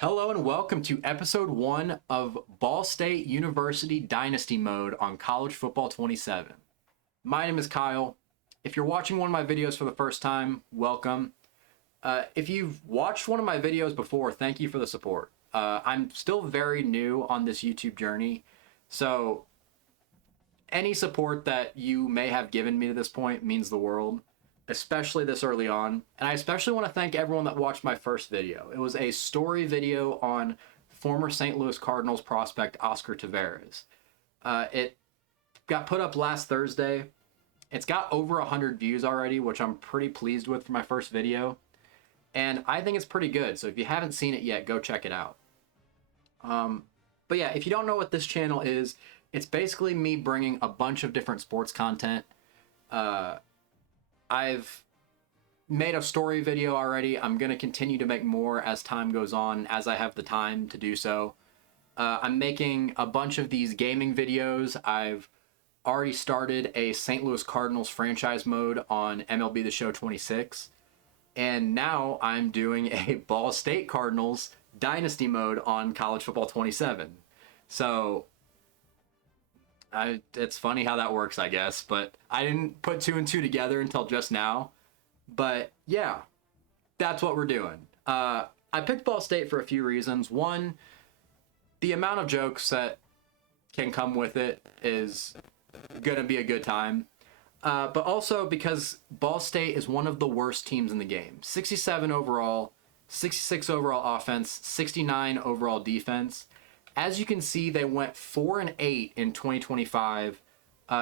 Hello and welcome to episode 1 of Ball State University Dynasty mode on College Football 27. My name is Kyle. If you're watching one of my videos for the first time, welcome. If you've watched one of my videos before, thank you for the support. I'm still very new on this YouTube journey, so any support that you may have given me to this point means the world, especially this early on. And I especially want to thank everyone that watched my first video. It was a story video on former St. Louis Cardinals prospect Oscar Taveras. It got put up last Thursday. It's got over 100 views already, which I'm pretty pleased with for my first video. And I think it's pretty good. So if you haven't seen it yet, go check it out. But yeah, if you don't know what this channel is, it's basically me bringing a bunch of different sports content. I've made a story video already. I'm going to continue to make more as time goes on, as I have the time to do so. I'm making a bunch of these gaming videos. I've already started a St. Louis Cardinals franchise mode on MLB The Show 26. And now I'm doing a Ball State Cardinals Dynasty mode on College Football 27. So it's funny how that works, I guess, but I didn't put 2 and 2 together until just now. But yeah, that's what we're doing. I picked Ball State for a few reasons. One, the amount of jokes that can come with it is gonna be a good time. But also because Ball State is one of the worst teams in the game. 67 overall, 66 overall offense, 69 overall defense. As you can see, they went 4-8 in 2025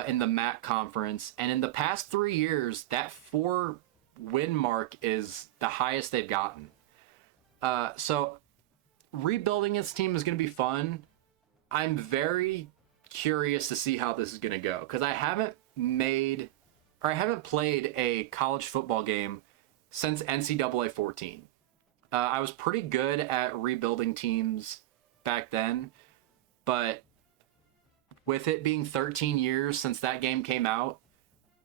in the MAC conference. And in the past 3 years, that 4-win mark is the highest they've gotten. So rebuilding this team is going to be fun. I'm very curious to see how this is going to go, because I haven't played a college football game since NCAA 14. I was pretty good at rebuilding teams back then, but with it being 13 years since that game came out,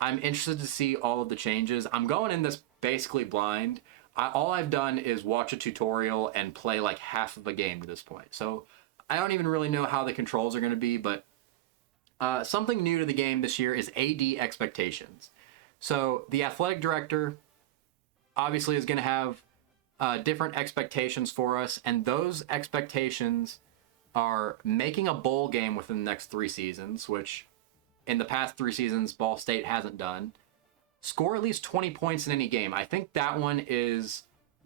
I'm interested to see all of the changes. I'm going in this basically blind. All I've done is watch a tutorial and play like half of a game to this point, so I don't even really know how the controls are going to be. But something new to the game this year is AD expectations. So the athletic director obviously is going to have different expectations for us, and those expectations are making a bowl game within the next 3 seasons, which in the past 3 seasons Ball State hasn't done. Score at least 20 points in any game. I think that one is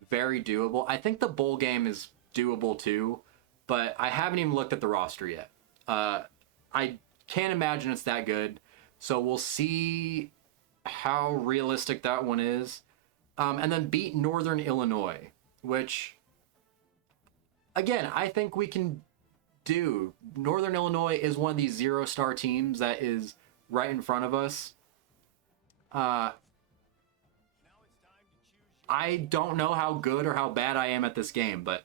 very doable. I think the bowl game is doable too, but I haven't even looked at the roster yet. I can't imagine it's that good, so we'll see how realistic that one is. And then beat Northern Illinois, which, again, I think we can do. Northern Illinois is one of these 0-star teams that is right in front of us. I don't know how good or how bad I am at this game, but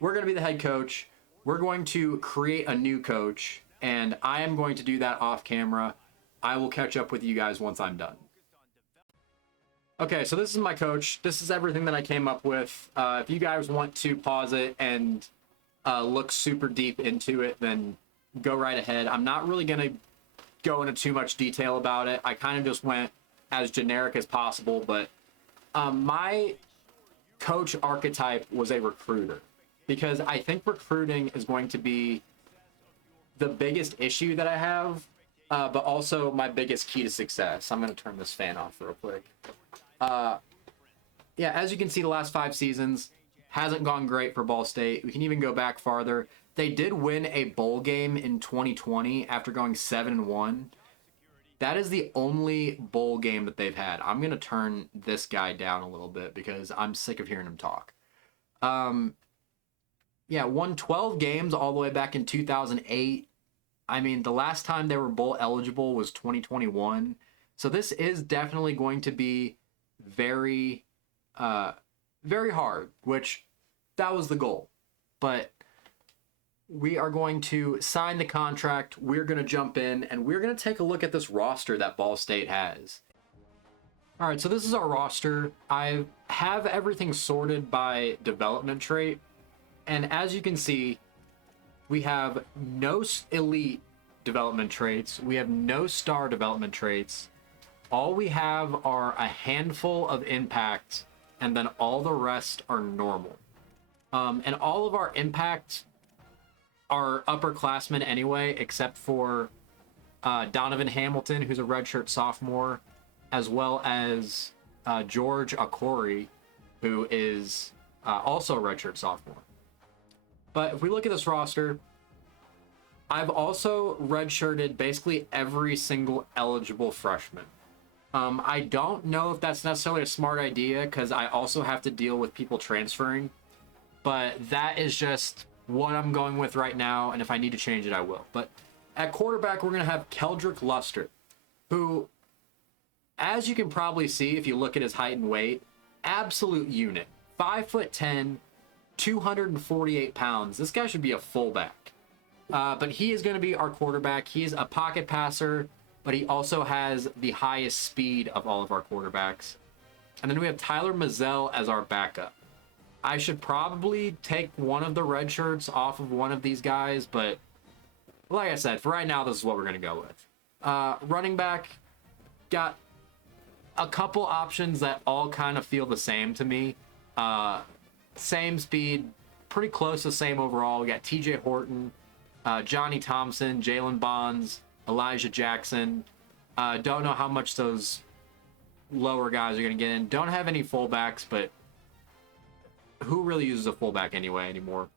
we're going to be the head coach. We're going to create a new coach, and I am going to do that off camera. I will catch up with you guys once I'm done. Okay, so this is my coach. This is everything that I came up with. If you guys want to pause it and look super deep into it, then go right ahead. I'm not really going to go into too much detail about it. I kind of just went as generic as possible, but my coach archetype was a recruiter, because I think recruiting is going to be the biggest issue that I have, but also my biggest key to success. I'm going to turn this fan off real quick. Yeah, as you can see, the last 5 seasons hasn't gone great for Ball State. We can even go back farther. They did win a bowl game in 2020 after going 7-1. That is the only bowl game that they've had. I'm going to turn this guy down a little bit because I'm sick of hearing him talk. Yeah, won 12 games all the way back in 2008. I mean, the last time they were bowl eligible was 2021. So this is definitely going to be very, very hard, which that was the goal. But we are going to sign the contract. We're going to jump in, and we're going to take a look at this roster that Ball State has. All right, so this is our roster. I have everything sorted by development trait. And as you can see, we have no elite development traits. We have no star development traits. All we have are a handful of impact, and then all the rest are normal. And all of our impact are upperclassmen anyway, except for Donovan Hamilton, who's a redshirt sophomore, as well as George Akori, who is also a redshirt sophomore. But if we look at this roster, I've also redshirted basically every single eligible freshman. I don't know if that's necessarily a smart idea because I also have to deal with people transferring, but that is just what I'm going with right now, and if I need to change it, I will. But at quarterback, we're going to have Keldrick Luster, who, as you can probably see if you look at his height and weight, absolute unit. 5'10", 248 pounds. This guy should be a fullback. But he is going to be our quarterback. He's a pocket passer, but he also has the highest speed of all of our quarterbacks. And then we have Tyler Mazzell as our backup. I should probably take one of the red shirts off of one of these guys, but like I said, for right now, this is what we're going to go with. Running back, got a couple options that all kind of feel the same to me. Same speed, pretty close to same overall. We got TJ Horton, Johnny Thompson, Jalen Bonds, Elijah Jackson. Don't know how much those lower guys are going to get in. Don't have any fullbacks, but who really uses a fullback anymore?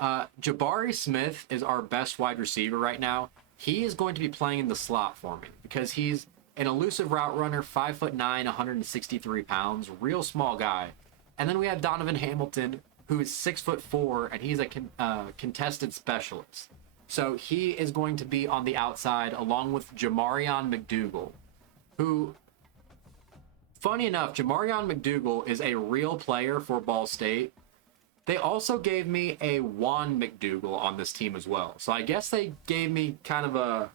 Jabari Smith is our best wide receiver right now. He is going to be playing in the slot for me because he's an elusive route runner, 5'9", 163 pounds, real small guy. And then we have Donovan Hamilton, who is 6'4", and he's a contested specialist. So he is going to be on the outside along with Jamarion McDougal, who, funny enough, Jamarion McDougal is a real player for Ball State. They also gave me a Juan McDougal on this team as well. So I guess they gave me kind of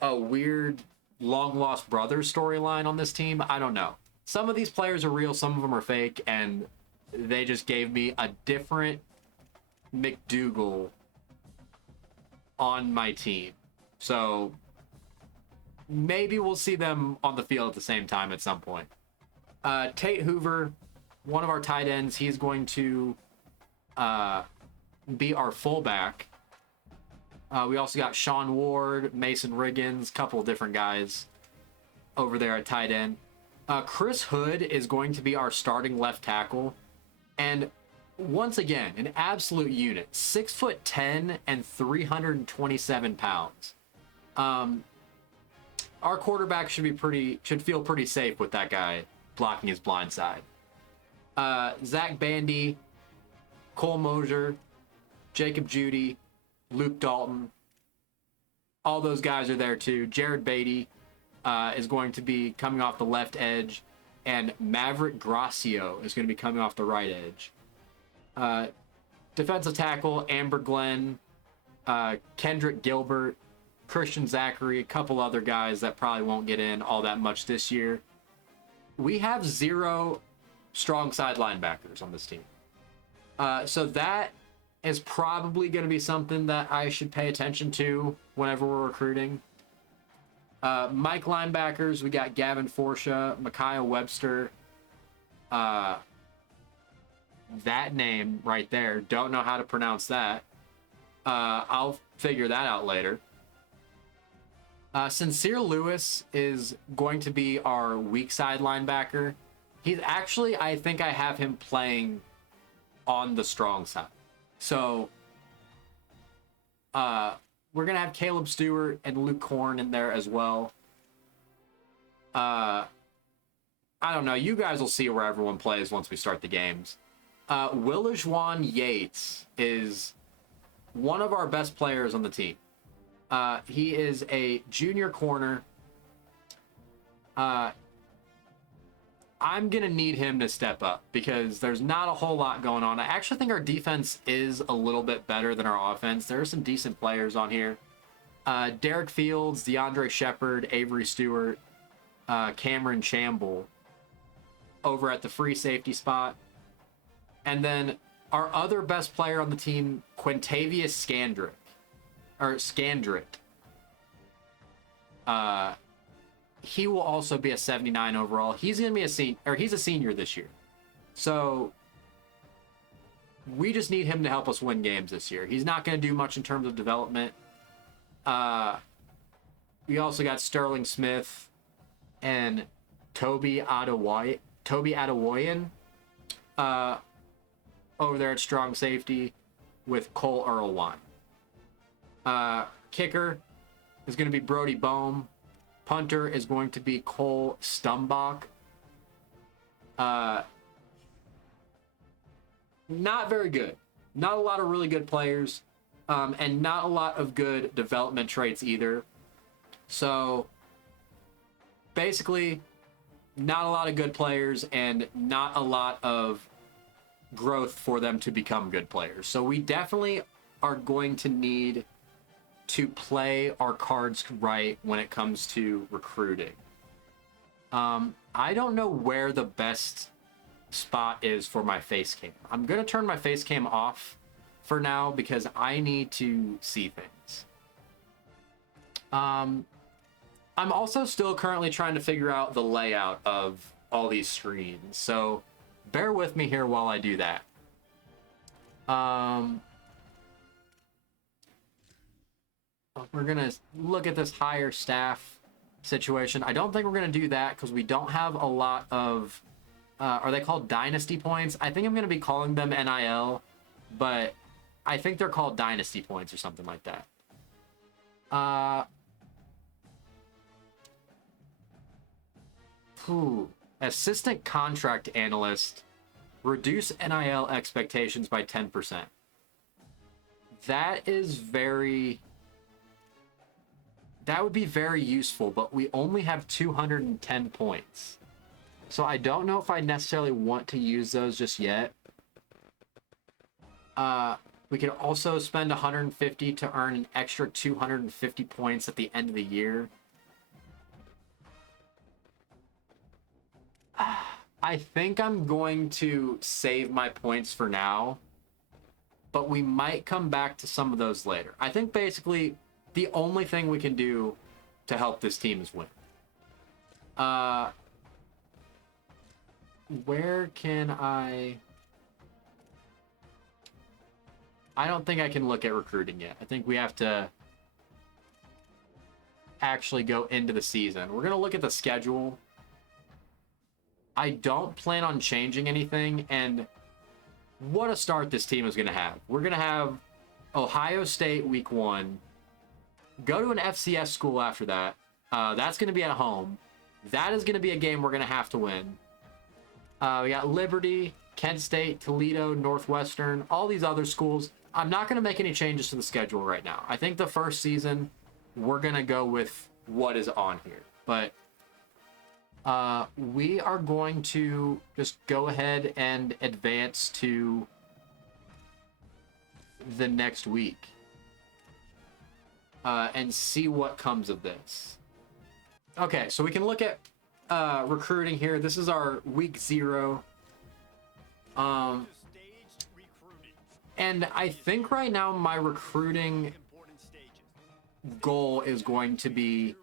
a weird long-lost brother storyline on this team. I don't know. Some of these players are real, some of them are fake, and they just gave me a different McDougal on my team. So maybe we'll see them on the field at the same time at some point. Tate Hoover, one of our tight ends, he's going to be our fullback. We also got Sean Ward, Mason Riggins, a couple of different guys over there at tight end. Chris Hood is going to be our starting left tackle. And once again, an absolute unit. 6'10" and 327 pounds. Our quarterback should feel pretty safe with that guy blocking his blind side. Zach Bandy, Cole Mosier, Jacob Judy, Luke Dalton, all those guys are there too. Jared Beatty is going to be coming off the left edge, and Maverick Gracio is going to be coming off the right edge. Defensive tackle, Amber Glenn, Kendrick Gilbert, Christian Zachary, a couple other guys that probably won't get in all that much this year. We have 0 strong side linebackers on this team. So that is probably going to be something that I should pay attention to whenever we're recruiting. Mike linebackers, we got Gavin Forsha, Micaiah Webster. That name right there, don't know how to pronounce that. I'll figure that out later. Sincere Lewis is going to be our weak side linebacker. He's actually, I think I have him playing on the strong side. So, we're going to have Caleb Stewart and Luke Korn in there as well. I don't know. You guys will see where everyone plays once we start the games. Willajuan Yates is one of our best players on the team. He is a junior corner. I'm going to need him to step up because there's not a whole lot going on. I actually think our defense is a little bit better than our offense. There are some decent players on here. Derek Fields, DeAndre Shepard, Avery Stewart, Cameron Chamble over at the free safety spot. And then Our other best player on the team, Quintavious Scandrick, or Scandrick. He will also be a 79 overall. He's gonna be he's a senior this year. So we just need him to help us win games this year. He's not gonna do much in terms of development. We also got Sterling Smith and Toby Adewoyan over there at strong safety with Cole Irwine. Kicker is going to be Brody Bohm. Punter is going to be Cole Stumbach. Not very good. Not a lot of really good players, and not a lot of good development traits either. So basically, not a lot of good players and not a lot of growth for them to become good players. So we definitely are going to need to play our cards right when it comes to recruiting. I don't know where the best spot is for my face cam. I'm going to turn my face cam off for now because I need to see things. I'm also still currently trying to figure out the layout of all these screens, so bear with me here while I do that. We're gonna look at this higher staff situation. I don't think we're gonna do that because we don't have a lot of are they called dynasty points? I think I'm gonna be calling them NIL, but I think they're called dynasty points or something like that. Assistant contract analyst, reduce NIL expectations by 10%. That would be very useful, but we only have 210 points. So I don't know if I necessarily want to use those just yet. We could also spend 150 to earn an extra 250 points at the end of the year. I think I'm going to save my points for now, but we might come back to some of those later. I think basically the only thing we can do to help this team is win. Where can I don't think I can look at recruiting yet. I think we have to actually go into the season. We're going to look at the schedule. I don't plan on changing anything, and what a start this team is going to have. We're going to have Ohio State week 1, go to an FCS school after that. That's going to be at home. That is going to be a game we're going to have to win. We got Liberty, Kent State, Toledo, Northwestern, all these other schools. I'm not going to make any changes to the schedule right now. I think the first season, we're going to go with what is on here. But we are going to just go ahead and advance to the next week and see what comes of this. Okay, so we can look at recruiting here. This is our week 0. And I think right now my recruiting goal is going to be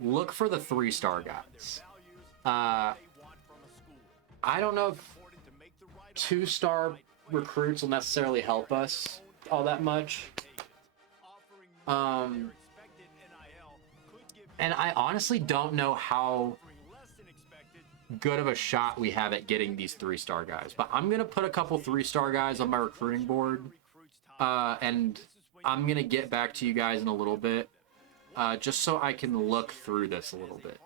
look for the 3-star guys. I don't know if 2-star recruits will necessarily help us all that much. And I honestly don't know how good of a shot we have at getting these 3-star guys. But I'm going to put a couple 3-star guys on my recruiting board. And I'm going to get back to you guys in a little bit. Just so I can look through this a little bit.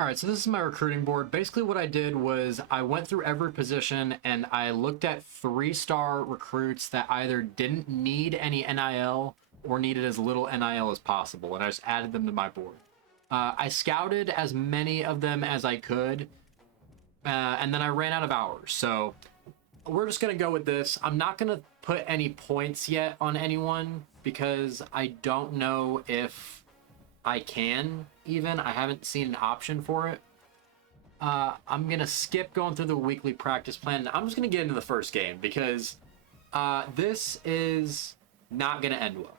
Alright, so this is my recruiting board. Basically what I did was I went through every position and I looked at 3-star recruits that either didn't need any NIL or needed as little NIL as possible, and I just added them to my board. I scouted as many of them as I could, and then I ran out of hours. So we're just going to go with this. I'm not going to put any points yet on anyone because I don't know if I can even. I haven't seen an option for it. I'm going to skip going through the weekly practice plan. I'm just going to get into the first game because this is not going to end well.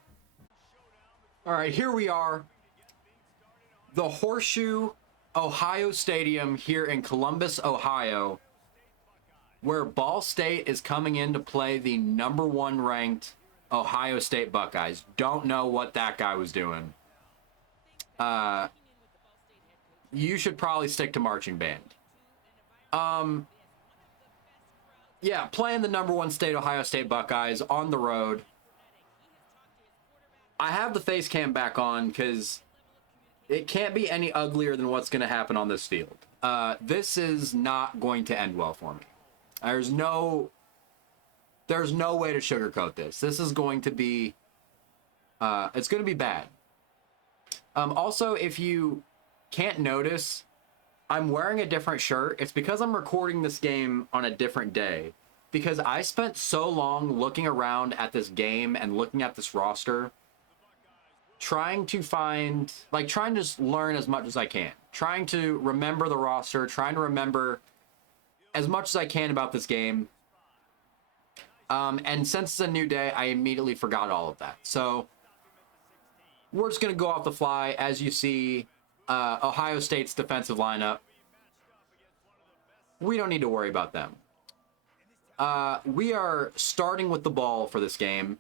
All right, here we are. The Horseshoe Ohio Stadium here in Columbus, Ohio, where Ball State is coming in to play the #1 ranked Ohio State Buckeyes. Don't know what that guy was doing. You should probably stick to marching band. Yeah, playing the #1 state Ohio State Buckeyes on the road. I have the face cam back on because it can't be any uglier than what's going to happen on this field. This is not going to end well for me. There's no way to sugarcoat this. This is going to be, it's going to be bad. Also, if you can't notice, I'm wearing a different shirt. It's because I'm recording this game on a different day. Because I spent so long looking around at this game and looking at this roster, trying to just learn as much as I can. Trying to remember the roster, trying to remember as much as I can about this game. And since it's a new day, I immediately forgot all of that. So we're just going to go off the fly. As you see, Ohio State's defensive lineup. We don't need to worry about them. We are starting with the ball for this game.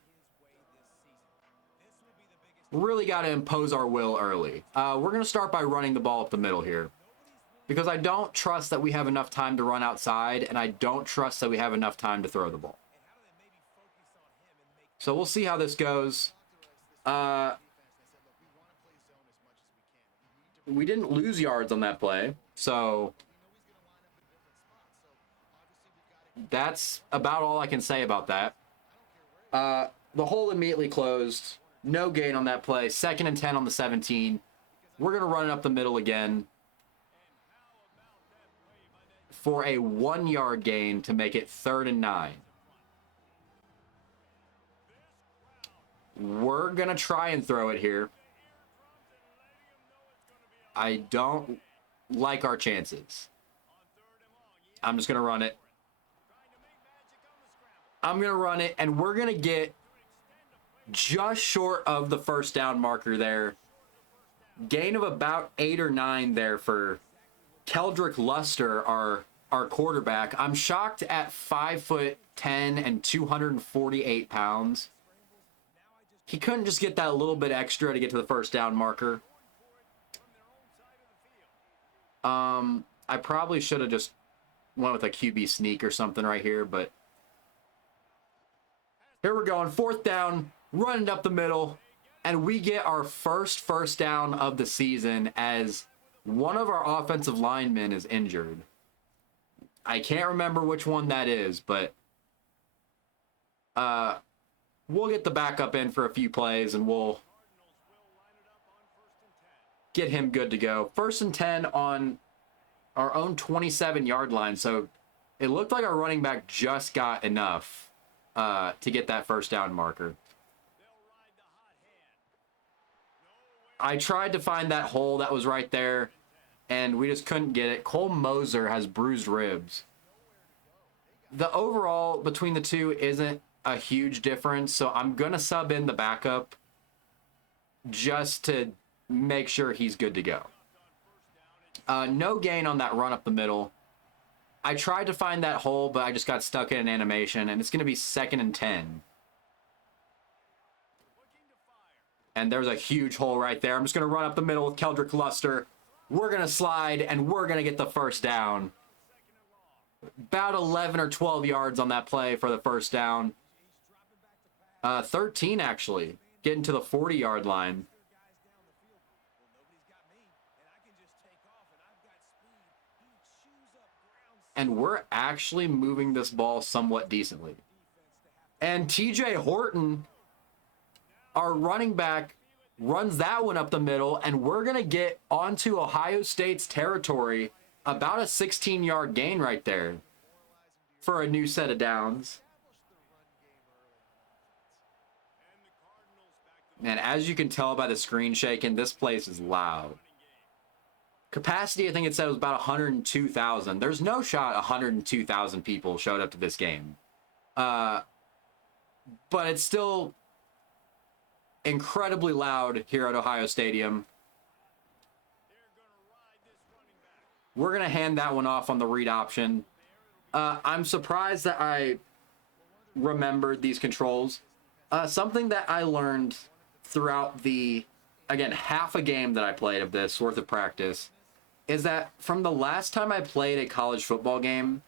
Really got to impose our will early. We're going to start by running the ball up the middle here. Because I don't trust that we have enough time to run outside, and I don't trust that we have enough time to throw the ball. So we'll see how this goes. We didn't lose yards on that play, so that's about all I can say about that. The hole immediately closed. No gain on that play. 2nd and 10 on the 17. We're going to run it up the middle again for a 1-yard gain to make it 3rd and 9. We're going to try and throw it here. I don't like our chances. I'm just going to run it. I'm going to run it, and we're going to get just short of the first down marker there. Gain of about 8 or 9 there for Keldrick Luster, our quarterback. I'm shocked at 5'10" and 248 pounds. He couldn't just get that a little bit extra to get to the first down marker. I probably should have just went with a QB sneak or something right here, but here we're going. 4th down, running up the middle, and we get our first down of the season as one of our offensive linemen is injured. I can't remember which one that is, but we'll get the backup in for a few plays, and we'll get him good to go. 1st and 10 on our own 27-yard line, so it looked like our running back just got enough to get that first down marker. I tried to find that hole that was right there, and we just couldn't get it. Cole Moser has bruised ribs. The overall between the two isn't a huge difference, so I'm going to sub in the backup just to make sure he's good to go. No gain on that run up the middle. I tried to find that hole, but I just got stuck in an animation, and it's going to be 2nd and 10. And there's a huge hole right there. I'm just going to run up the middle with Keldrick Luster. We're going to slide, and we're going to get the first down. About 11 or 12 yards on that play for the first down. 13, actually. Getting to the 40-yard line. And we're actually moving this ball somewhat decently. And TJ Horton, our running back, runs that one up the middle, and we're going to get onto Ohio State's territory. About a 16-yard gain right there for a new set of downs. And as you can tell by the screen shaking, this place is loud. Capacity, I think it said, was about 102,000. There's no shot 102,000 people showed up to this game. But it's still incredibly loud here at Ohio Stadium. We're going to hand that one off on the read option. I'm surprised that I remembered these controls. Something that I learned throughout the, again, half a game that I played of this worth of practice is that from the last time I played a college football game,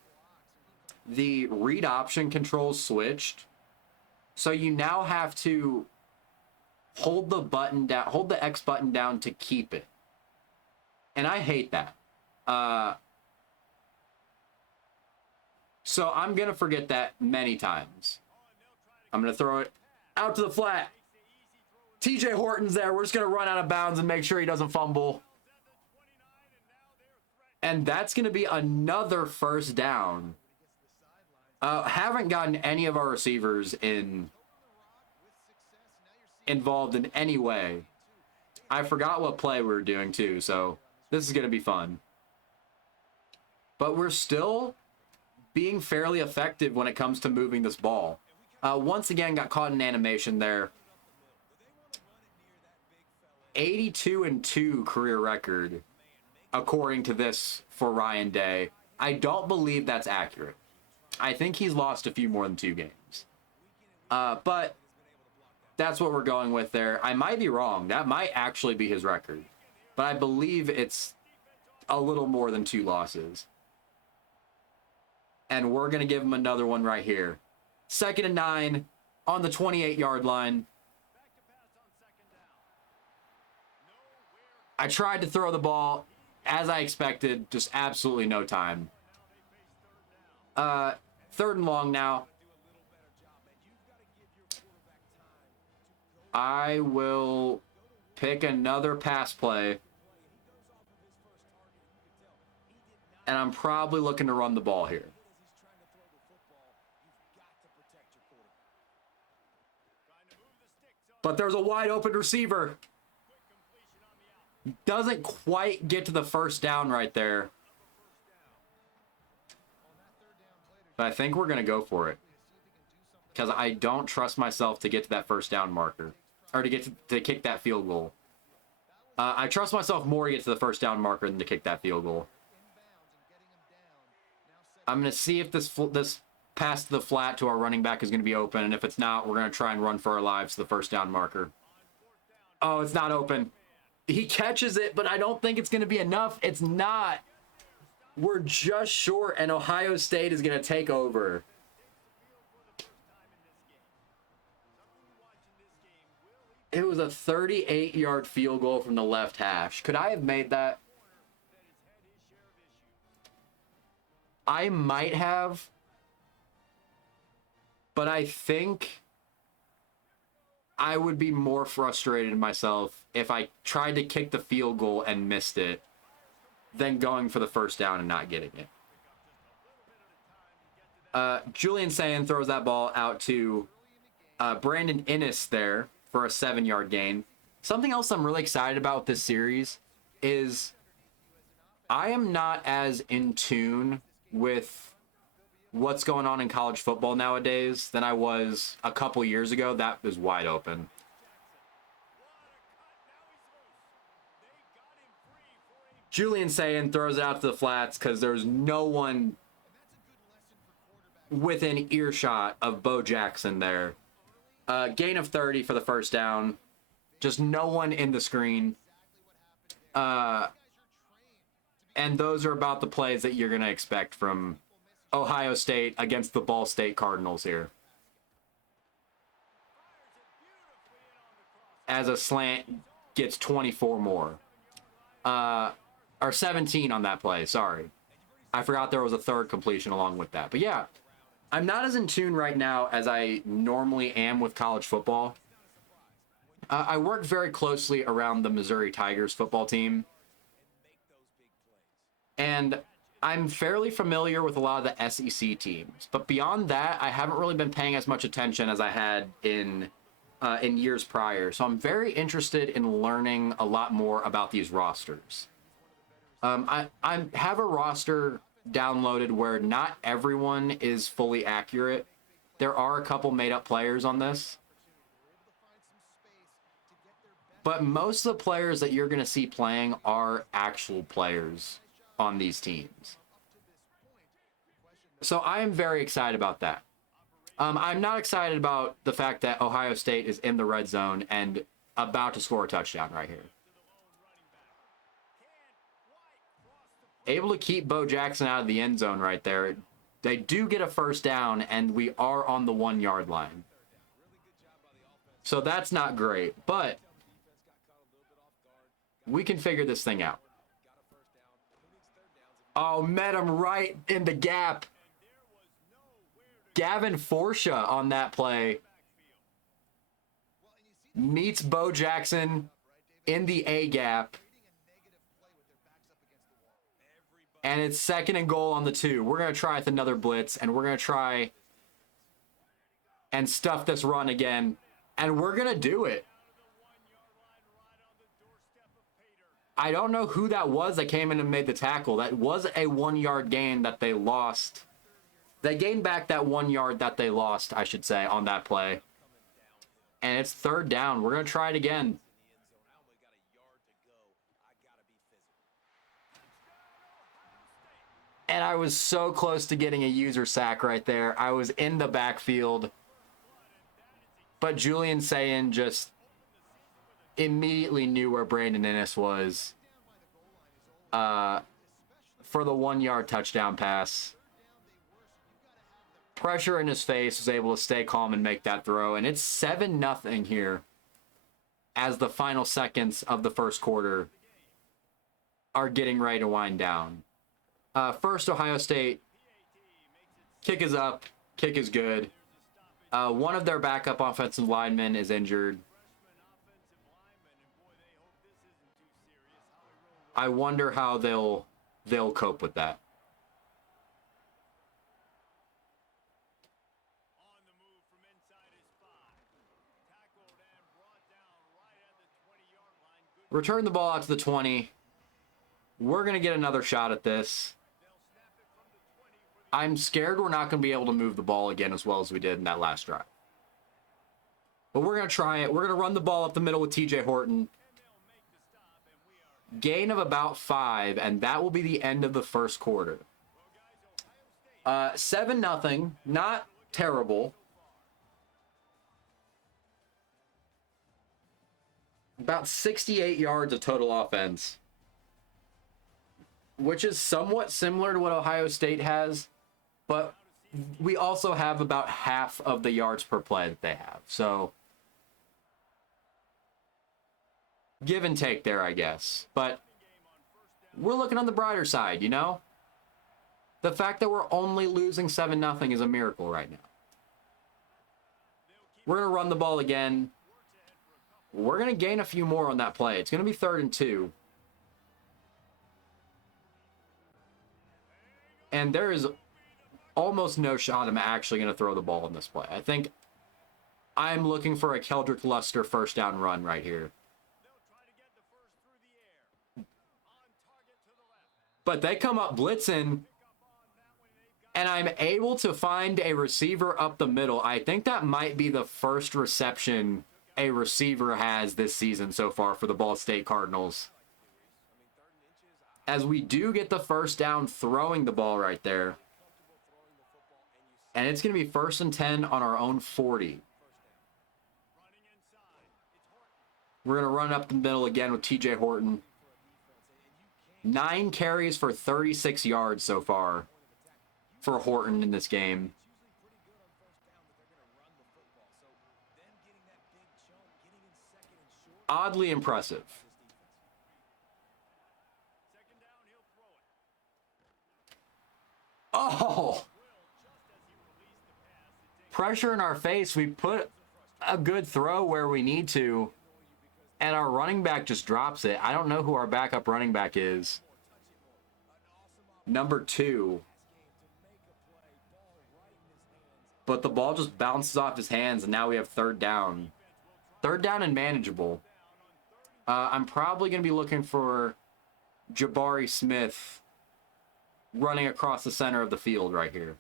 the read option controls switched. So you now have to hold the button down, hold the X button down to keep it. And I hate that. So I'm going to forget that many times. I'm going to throw it out to the flat. TJ Horton's there. We're just going to run out of bounds and make sure he doesn't fumble. And that's going to be another first down. Haven't gotten any of our receivers involved in any way. I forgot what play we were doing too, so this is going to be fun. But we're still being fairly effective when it comes to moving this ball. Once again, got caught in animation there. 82-2 career record, according to this for Ryan Day. I don't believe that's accurate. I think he's lost a few more than 2 games. But that's what we're going with there. I might be wrong. That might actually be his record. But I believe it's a little more than 2 losses. And we're going to give him another one right here. 2nd and 9 on the 28-yard line. I tried to throw the ball as I expected, just absolutely no time. 3rd and long now. I will pick another pass play. And I'm probably looking to run the ball here. But there's a wide open receiver. Doesn't quite get to the first down right there. But I think we're going to go for it. Because I don't trust myself to get to that first down marker. Or to get to kick that field goal. I trust myself more to get to the first down marker than to kick that field goal. I'm going to see if this pass to the flat to our running back is going to be open. And if it's not, we're going to try and run for our lives to the first down marker. Oh, it's not open. He catches it, but I don't think it's going to be enough. It's not. We're just short, and Ohio State is going to take over. It was a 38-yard field goal from the left hash. Could I have made that? I might have. But I think I would be more frustrated myself if I tried to kick the field goal and missed it than going for the first down and not getting it. Julian Sayin throws that ball out to Brandon Innes there for a 7-yard gain. Something else I'm really excited about with this series is I am not as in tune with what's going on in college football nowadays than I was a couple years ago. That was wide open. Julian Sayin throws it out to the flats because there's no one within earshot of Bo Jackson there. Gain of 30 for the first down. Just no one in the screen. And those are about the plays that you're going to expect from Ohio State against the Ball State Cardinals here. As a slant gets 24 more. Or 17 on that play, sorry. I forgot there was a 3rd completion along with that. But yeah, I'm not as in tune right now as I normally am with college football. I work very closely around the Missouri Tigers football team. And I'm fairly familiar with a lot of the SEC teams. But beyond that, I haven't really been paying as much attention as I had in years prior. So I'm very interested in learning a lot more about these rosters. I have a roster downloaded where not everyone is fully accurate. There are a couple made-up players on this. But most of the players that you're going to see playing are actual players on these teams. So I am very excited about that. I'm not excited about the fact that Ohio State is in the red zone and about to score a touchdown right here. Able to keep Bo Jackson out of the end zone right there. They do get a first down, and we are on the 1 yard line. So that's not great, but we can figure this thing out. Oh, met him right in the gap. Gavin Forsha on that play meets Bo Jackson in the A gap. And it's 2nd and goal on the 2. We're going to try with another blitz, and we're going to try and stuff this run again. And we're going to do it. I don't know who that was that came in and made the tackle. That was a 1 yard gain that they lost. They gained back that 1 yard that they lost, I should say, on that play. And it's 3rd down. We're going to try it again. And I was so close to getting a user sack right there. I was in the backfield. But Julian Sayin just immediately knew where Brandon Ennis was for the 1 yard touchdown pass. Pressure in his face, was able to stay calm and make that throw. And it's 7-0 here as the final seconds of the first quarter are getting ready to wind down. First, Ohio State. Kick is up. Kick is good. One of their backup offensive linemen is injured. I wonder how they'll cope with that. Return the ball out to the 20. We're going to get another shot at this. I'm scared we're not going to be able to move the ball again as well as we did in that last drive. But we're going to try it. We're going to run the ball up the middle with TJ Horton. Gain of about 5, and that will be the end of the first quarter. 7-0, not terrible. About 68 yards of total offense, which is somewhat similar to what Ohio State has, but we also have about half of the yards per play that they have. So, give and take there, I guess. But we're looking on the brighter side, you know? The fact that we're only losing 7-0 is a miracle right now. We're going to run the ball again. We're going to gain a few more on that play. It's going to be 3rd and 2. And there is almost no shot I'm actually going to throw the ball in this play. I think I'm looking for a Keldrick Luster first down run right here. But they come up blitzing, and I'm able to find a receiver up the middle. I think that might be the first reception a receiver has this season so far for the Ball State Cardinals. As we do get the first down throwing the ball right there. And it's going to be 1st and 10 on our own 40. We're going to run up the middle again with TJ Horton. 9 carries for 36 yards so far for Horton in this game. Oddly impressive. Oh! Pressure in our face. We put a good throw where we need to, and our running back just drops it. I don't know who our backup running back is. Number 2. But the ball just bounces off his hands, and now we have 3rd down. 3rd down and manageable. I'm probably going to be looking for Jabari Smith running across the center of the field right here.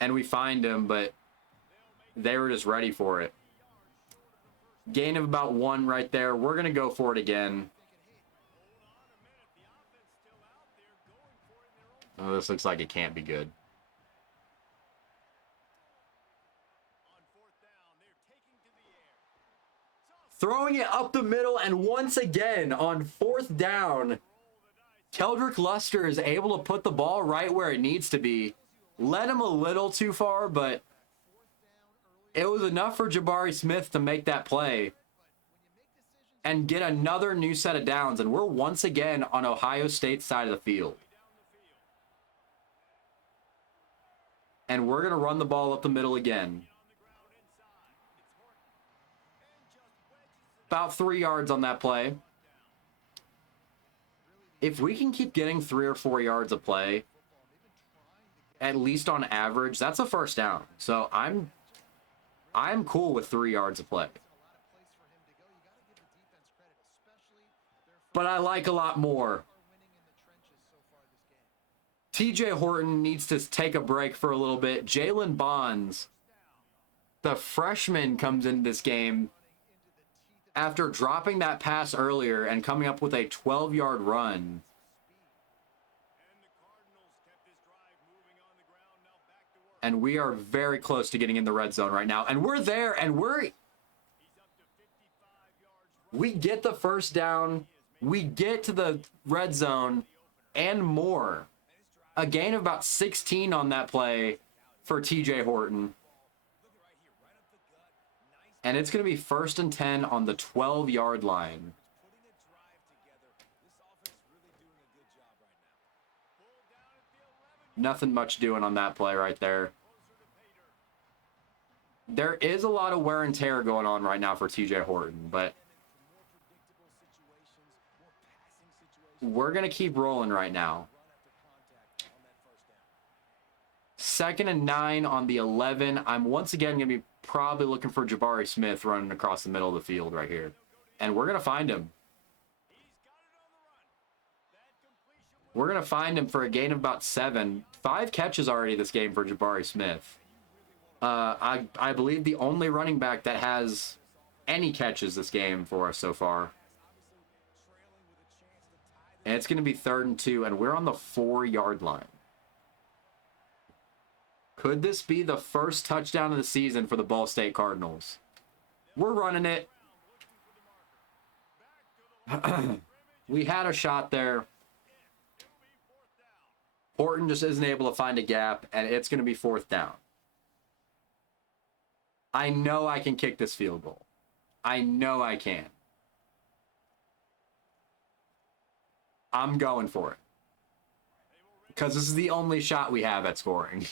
And we find him, but they were just ready for it. Gain of about 1 right there. We're going to go for it again. Oh, this looks like it can't be good. Throwing it up the middle, and once again, on 4th down, Keldrick Luster is able to put the ball right where it needs to be. Led him a little too far, but it was enough for Jabari Smith to make that play and get another new set of downs, and we're once again on Ohio State's side of the field. And we're going to run the ball up the middle again. About 3 yards on that play. If we can keep getting 3 or 4 yards of play, at least on average, that's a first down. So I'm cool with 3 yards of play. But I like a lot more. TJ Horton needs to take a break for a little bit. Jalen Bonds, the freshman, comes into this game after dropping that pass earlier and coming up with a 12-yard run. And we are very close to getting in the red zone right now. And we're there, and we get the first down. We get to the red zone and more. A gain of about 16 on that play for TJ Horton. And it's going to be 1st and 10 on the 12-yard line. Nothing much doing on that play right there. There is a lot of wear and tear going on right now for TJ Horton, but we're going to keep rolling right now. 2nd and 9 on the 11. I'm once again going to be probably looking for Jabari Smith running across the middle of the field right here. And we're going to find him. We're going to find him for a gain of about 7. 5 catches already this game for Jabari Smith. I believe the only running back that has any catches this game for us so far. And it's going to be 3rd and 2, and we're on the 4-yard line. Could this be the first touchdown of the season for the Ball State Cardinals? We're running it. We had a shot there. Horton just isn't able to find a gap, and it's going to be 4th down. I know I can kick this field goal. I know I can. I'm going for it. Because this is the only shot we have at scoring.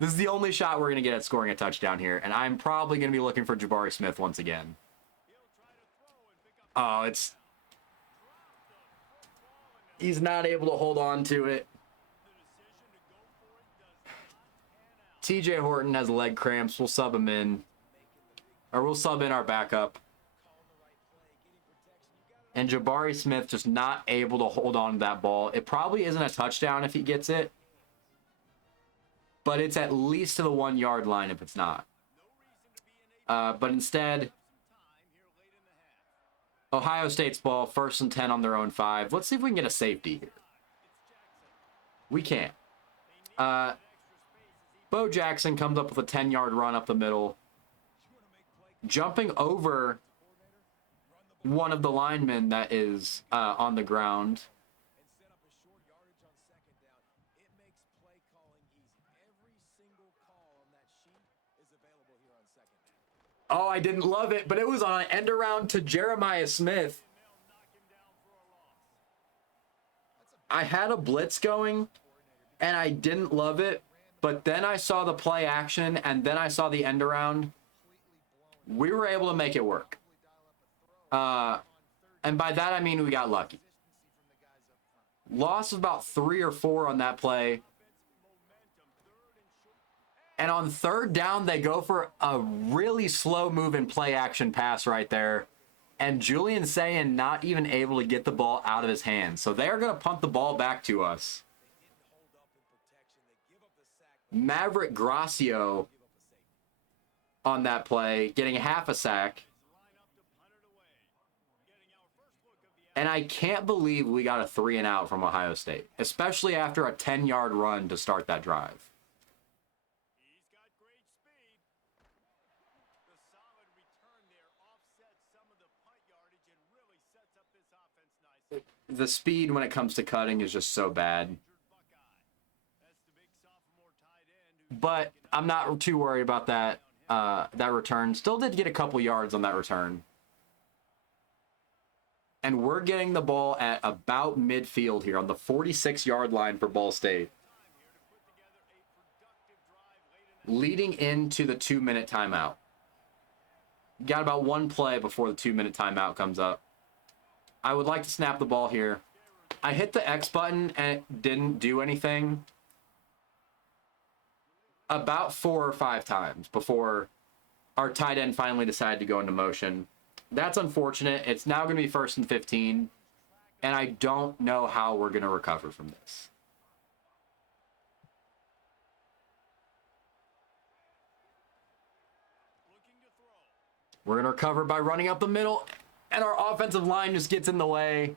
This is the only shot we're going to get at scoring a touchdown here. And I'm probably going to be looking for Jabari Smith once again. Oh, he's not able to hold on to it. TJ Horton has leg cramps. We'll sub him in. Or we'll sub in our backup. And Jabari Smith just not able to hold on to that ball. It probably isn't a touchdown if he gets it. But it's at least to the 1-yard line if it's not. But instead, Ohio State's ball, 1st and 10 on their own 5. Let's see if we can get a safety here. We can't. Bo Jackson comes up with a 10-yard run up the middle. Jumping over one of the linemen that is on the ground. Oh, I didn't love it, but it was on an end around to Jeremiah Smith. I had a blitz going, and I didn't love it, but then I saw the play action, and then I saw the end around. We were able to make it work. And by that, I mean we got lucky. Loss of about 3 or 4 on that play. And on 3rd down, they go for a really slow moving play action pass right there. And Julian Sayin not even able to get the ball out of his hands. So they're going to punt the ball back to us. Maverick Gracio on that play, getting half a sack. And I can't believe we got a 3-and-out from Ohio State, especially after a 10-yard run to start that drive. The speed when it comes to cutting is just so bad. But I'm not too worried about that that return. Still did get a couple yards on that return. And we're getting the ball at about midfield here on the 46-yard line for Ball State. Leading into the 2-minute timeout. Got about one play before the 2-minute timeout comes up. I would like to snap the ball here. I hit the X button and it didn't do anything about 4 or 5 times before our tight end finally decided to go into motion. That's unfortunate. It's now going to be 1st and 15, and I don't know how we're going to recover from this. We're going to recover by running up the middle, and our offensive line just gets in the way.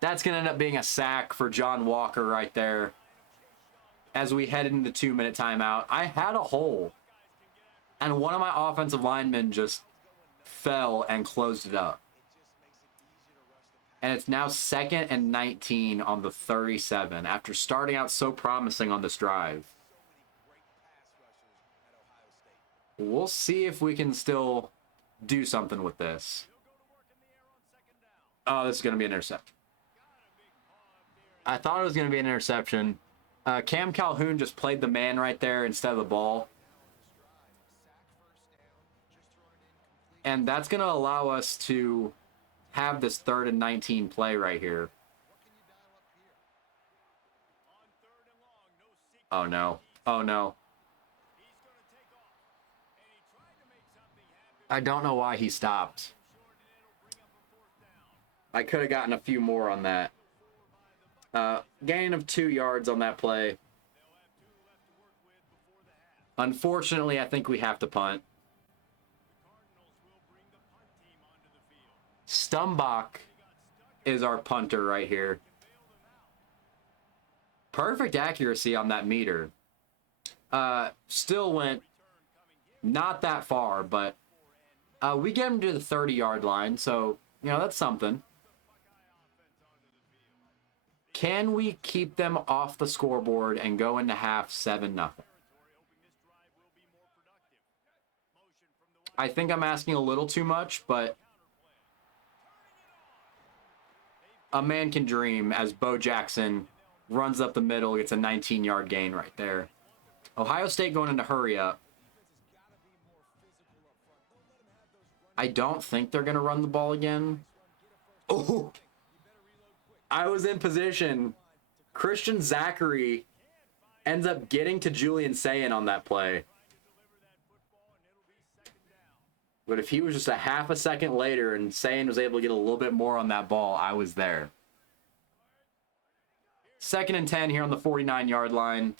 That's going to end up being a sack for John Walker right there as we head into the 2-minute timeout. I had a hole, and one of my offensive linemen just fell and closed it up. And it's now 2nd and 19 on the 37 after starting out so promising on this drive. We'll see if we can still do something with this. Oh, this is going to be an interception. I thought it was going to be an interception. Cam Calhoun just played the man right there instead of the ball. And that's going to allow us to have this 3rd and 19 play right here. Oh, no. Oh, no. I don't know why he stopped. I could have gotten a few more on that. Gain of 2 yards on that play. Unfortunately, I think we have to punt. Stumbach is our punter right here. Perfect accuracy on that meter. Still went not that far, but we get him to the 30-yard line, so, you know, that's something. Can we keep them off the scoreboard and go into half 7-0? I think I'm asking a little too much, but a man can dream as Bo Jackson runs up the middle, gets a 19-yard gain right there. Ohio State going into hurry up. I don't think they're going to run the ball again. Oh, I was in position. Christian Zachary ends up getting to Julian Sayin on that play. But if he was just a half a second later and Sayin was able to get a little bit more on that ball, I was there. 2nd and 10 here on the 49-yard line.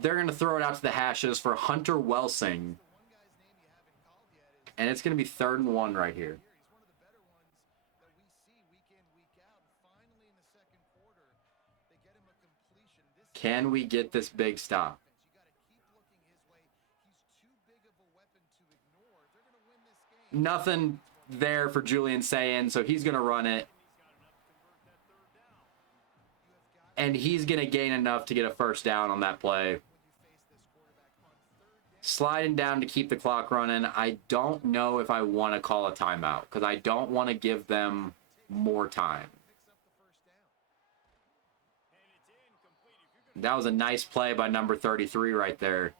They're going to throw it out to the hashes for Hunter Welsing. And it's going to be 3rd and 1 right here. Can we get this big stop? Nothing there for Julian Sayin, so he's going to run it. And he's going to gain enough to get a 1st down on that play. Sliding down to keep the clock running. I don't know if I want to call a timeout because I don't want to give them more time. That was a nice play by number 33 right there.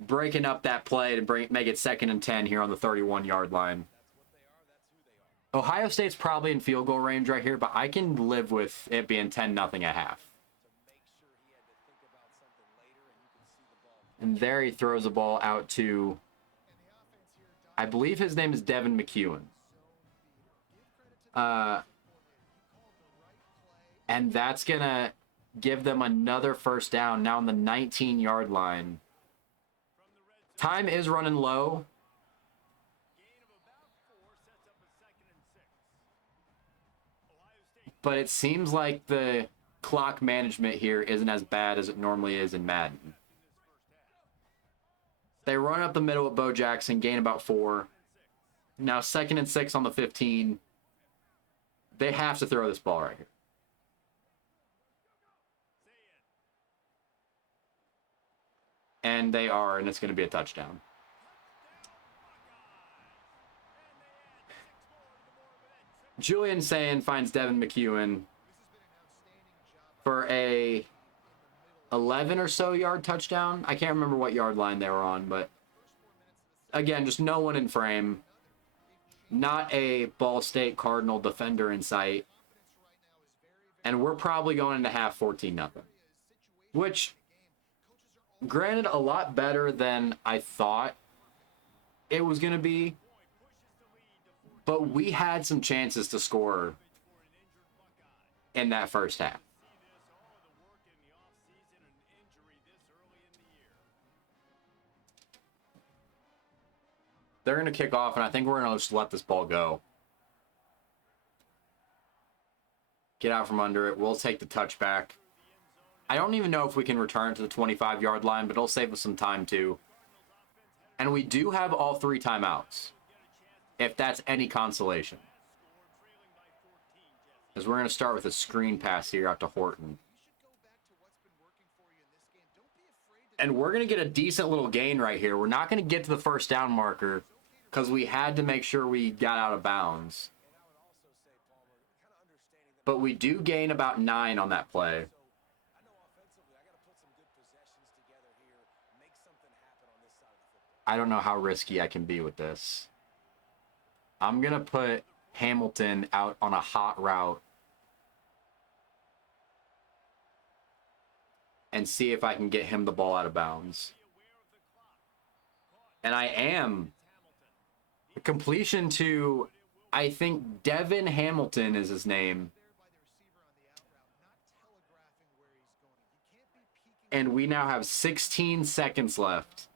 Breaking up that play to make it 2nd and 10 here on the 31-yard line. Ohio State's probably in field goal range right here, but I can live with it being 10-0 at half. And there he throws the ball out to I believe his name is Devin McEwen. And that's going to give them another first down now on the 19-yard line. Time is running low. But it seems like the clock management here isn't as bad as it normally is in Madden. They run up the middle with Bo Jackson, gain about 4. Now 2nd and 6 on the 15. They have to throw this ball right here. And they are, and it's going to be a touchdown. Julian Sayin finds Devin McEwen for a 11 or so yard touchdown. I can't remember what yard line they were on, but again, just no one in frame. Not a Ball State Cardinal defender in sight. And we're probably going into half 14-0. Which, granted, a lot better than I thought it was going to be. But we had some chances to score in that first half. They're going to kick off, and I think we're going to just let this ball go. Get out from under it. We'll take the touchback. I don't even know if we can return to the 25-yard line, but it'll save us some time, too. And we do have all 3 timeouts, if that's any consolation. As we're going to start with a screen pass here out to Horton. And we're going to get a decent little gain right here. We're not going to get to the first down marker because we had to make sure we got out of bounds. But we do gain about 9 on that play. I don't know how risky I can be with this. I'm going to put Hamilton out on a hot route and see if I can get him the ball out of bounds. And I am. A completion to, I think, Devin Hamilton is his name. And we now have 16 seconds left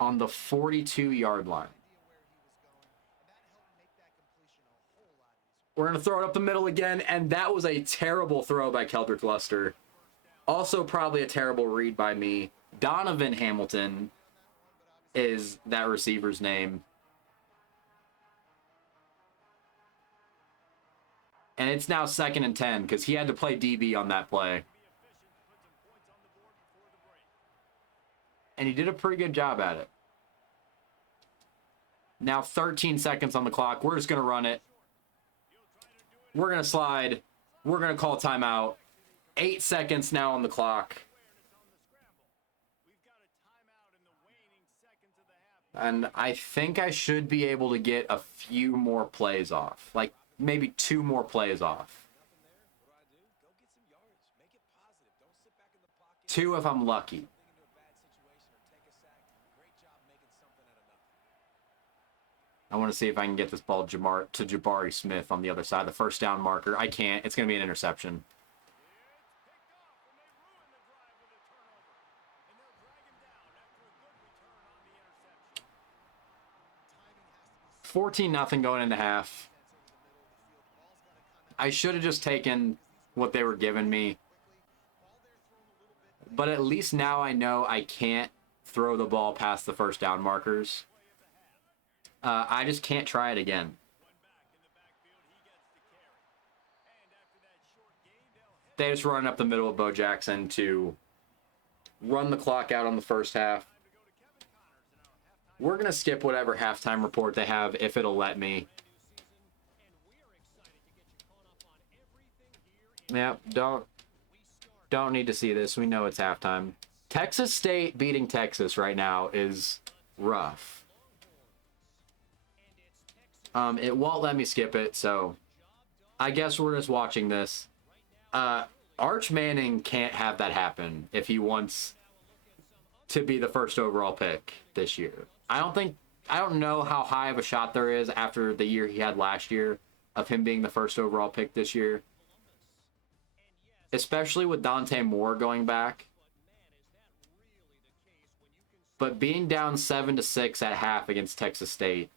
on the 42-yard line. We're going to throw it up the middle again, and that was a terrible throw by Keldrick Luster. Also probably a terrible read by me. Donovan Hamilton is that receiver's name. And it's now 2nd and 10 because he had to play DB on that play. And he did a pretty good job at it. Now 13 seconds on the clock. We're just going to run it. We're going to slide. We're going to call timeout. 8 seconds now on the clock. And I think I should be able to get a few more plays off. Like maybe 2 more plays off. 2 if I'm lucky. I want to see if I can get this ball to Jabari Smith on the other side. The first down marker. I can't. It's going to be an interception. 14-0 going into half. I should have just taken what they were giving me. But at least now I know I can't throw the ball past the first down markers. I just can't try it again. They just run up the middle of Bo Jackson to run the clock out on the first half. We're going to skip whatever halftime report they have if it'll let me. Yeah, don't need to see this. We know it's halftime. Texas State beating Texas right now is rough. It won't let me skip it, so I guess we're just watching this. Arch Manning can't have that happen if he wants to be the first overall pick this year. I don't know how high of a shot there is after the year he had last year of him being the first overall pick this year. Especially with Dante Moore going back. But being down 7-6 at half against Texas State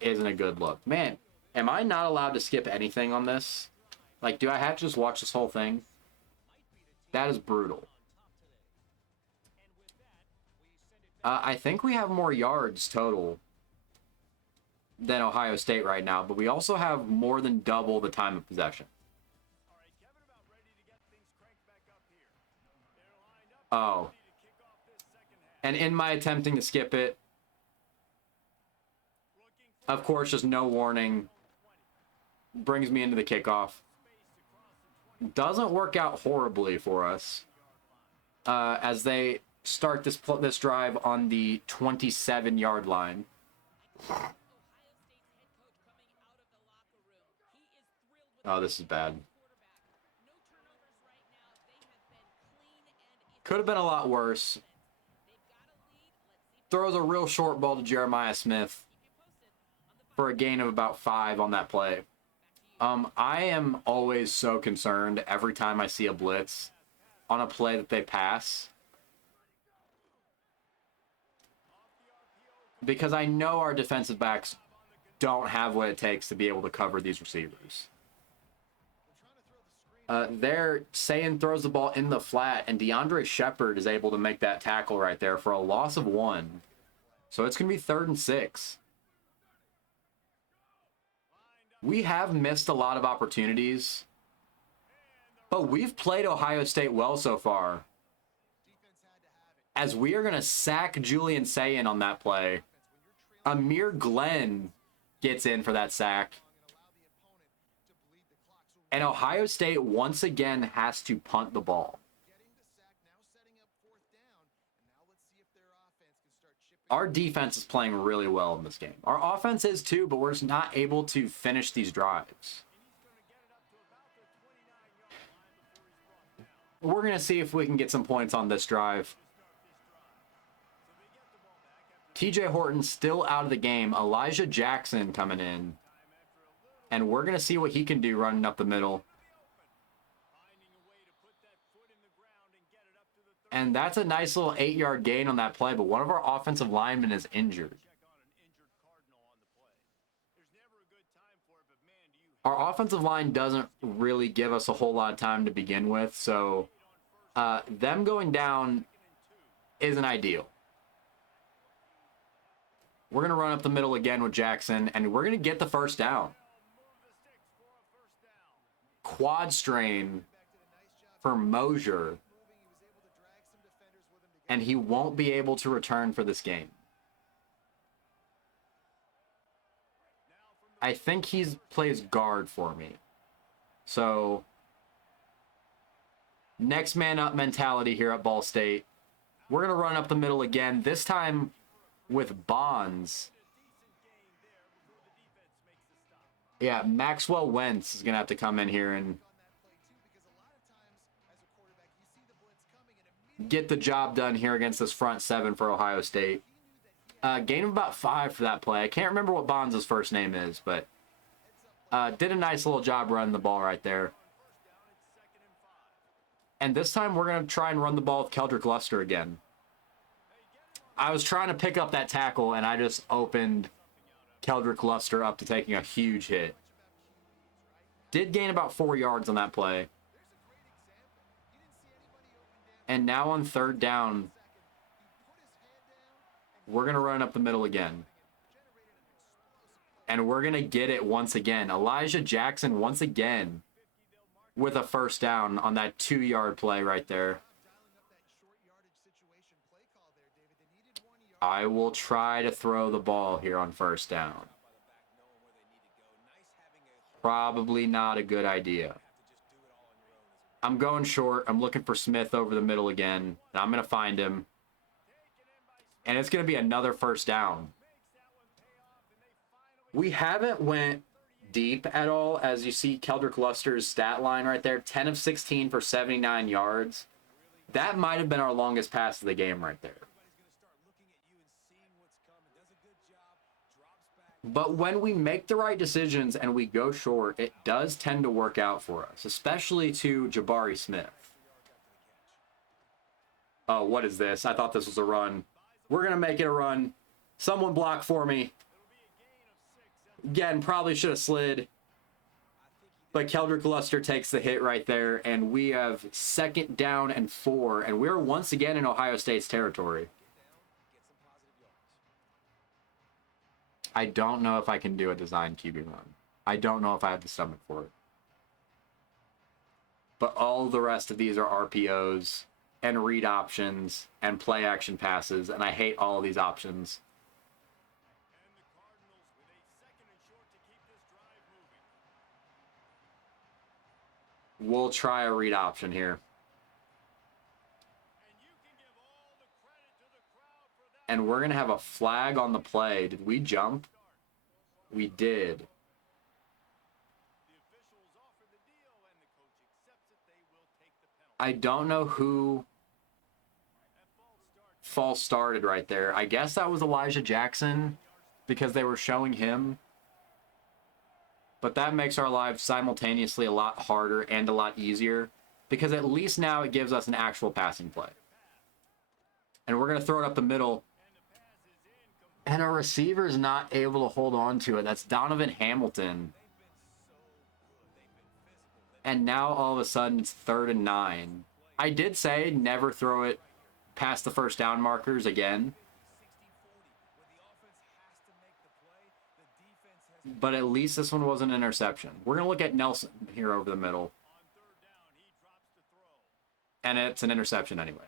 isn't a good look. Man, am I not allowed to skip anything on this? Like, do I have to just watch this whole thing? That is brutal. I think we have more yards total than Ohio State right now, but we also have more than double the time of possession. Oh. And in my attempting to skip it, of course, just no warning brings me into the kickoff. Doesn't work out horribly for us as they start this drive on the 27-yard line. Oh, this is bad. Could have been a lot worse. Throws a real short ball to Jeremiah Smith for a gain of about 5 on that play. I am always so concerned every time I see a blitz on a play that they pass, because I know our defensive backs don't have what it takes to be able to cover these receivers. There, Sayin throws the ball in the flat, and DeAndre Shepard is able to make that tackle right there for a loss of 1. So it's going to be 3rd and 6. We have missed a lot of opportunities, but we've played Ohio State well so far, as we are going to sack Julian Sayin on that play. Amir Glenn gets in for that sack. And Ohio State once again has to punt the ball. Our defense is playing really well in this game. Our offense is too, but we're just not able to finish these drives. We're going to see if we can get some points on this drive. TJ Horton still out of the game. Elijah Jackson coming in. And we're going to see what he can do running up the middle. And that's a nice little 8-yard gain on that play, but one of our offensive linemen is injured. Our offensive line doesn't really give us a whole lot of time to begin with, so them going down isn't ideal. We're going to run up the middle again with Jackson, and we're going to get the first down. Quad strain for Mosier, and he won't be able to return for this game. I think he plays guard for me. So, next man up mentality here at Ball State. We're going to run up the middle again, this time with Bonds. Yeah, Maxwell Wentz is going to have to come in here and get the job done here against this front 7 for Ohio State. Gain of about 5 for that play. I can't remember what Bonds' first name is, but did a nice little job running the ball right there. And this time we're going to try and run the ball with Keldrick Luster again. I was trying to pick up that tackle, and I just opened Keldrick Luster up to taking a huge hit. Did gain about 4 yards on that play. And now on 3rd down, we're going to run up the middle again. And we're going to get it once again. Elijah Jackson once again with a first down on that 2-yard play right there. I will try to throw the ball here on 1st down. Probably not a good idea. I'm going short. I'm looking for Smith over the middle again. And I'm going to find him. And it's going to be another 1st down. We haven't went deep at all. As you see Keldrick Luster's stat line right there. 10 of 16 for 79 yards. That might have been our longest pass of the game right there. But when we make the right decisions and we go short, it does tend to work out for us, especially to Jabari Smith. Oh, what is this? I thought this was a run. We're going to make it a run. Someone block for me. Again, probably should have slid. But Keldrick Luster takes the hit right there, and we have 2nd down and 4, and we're once again in Ohio State's territory. I don't know if I can do a design QB run. I don't know if I have the stomach for it. But all the rest of these are RPOs and read options and play action passes, and I hate all of these options. We'll try a read option here. And we're going to have a flag on the play. Did we jump? We did. I don't know who false started right there. I guess that was Elijah Jackson because they were showing him. But that makes our lives simultaneously a lot harder and a lot easier because at least now it gives us an actual passing play. And we're going to throw it up the middle. And our receiver is not able to hold on to it. That's Donovan Hamilton. And now all of a sudden it's 3rd and 9. I did say never throw it past the first down markers again. But at least this one was an interception. We're going to look at Nelson here over the middle. And it's an interception anyway.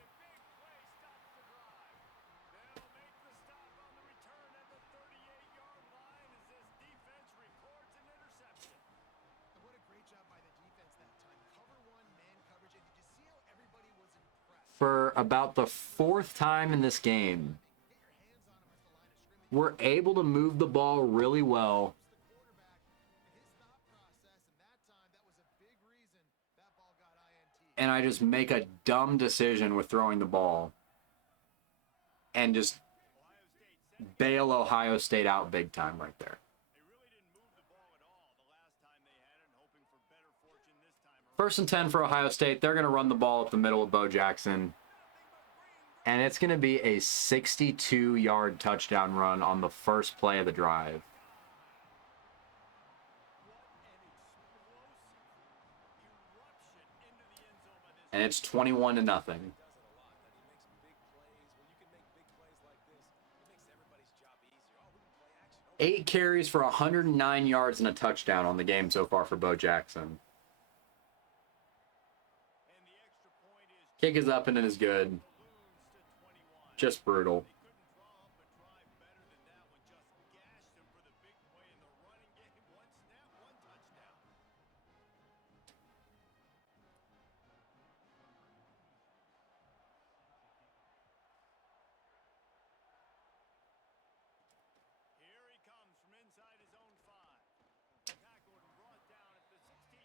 For about the 4th time in this game, we're able to move the ball really well. And I just make a dumb decision with throwing the ball and just bail Ohio State out big time right there. First and 10 for Ohio State. They're going to run the ball up the middle of Bo Jackson. And it's going to be a 62-yard touchdown run on the first play of the drive. And it's 21-0. 8 carries for 109 yards and a touchdown on the game so far for Bo Jackson. Kick is up and it is good. Just brutal.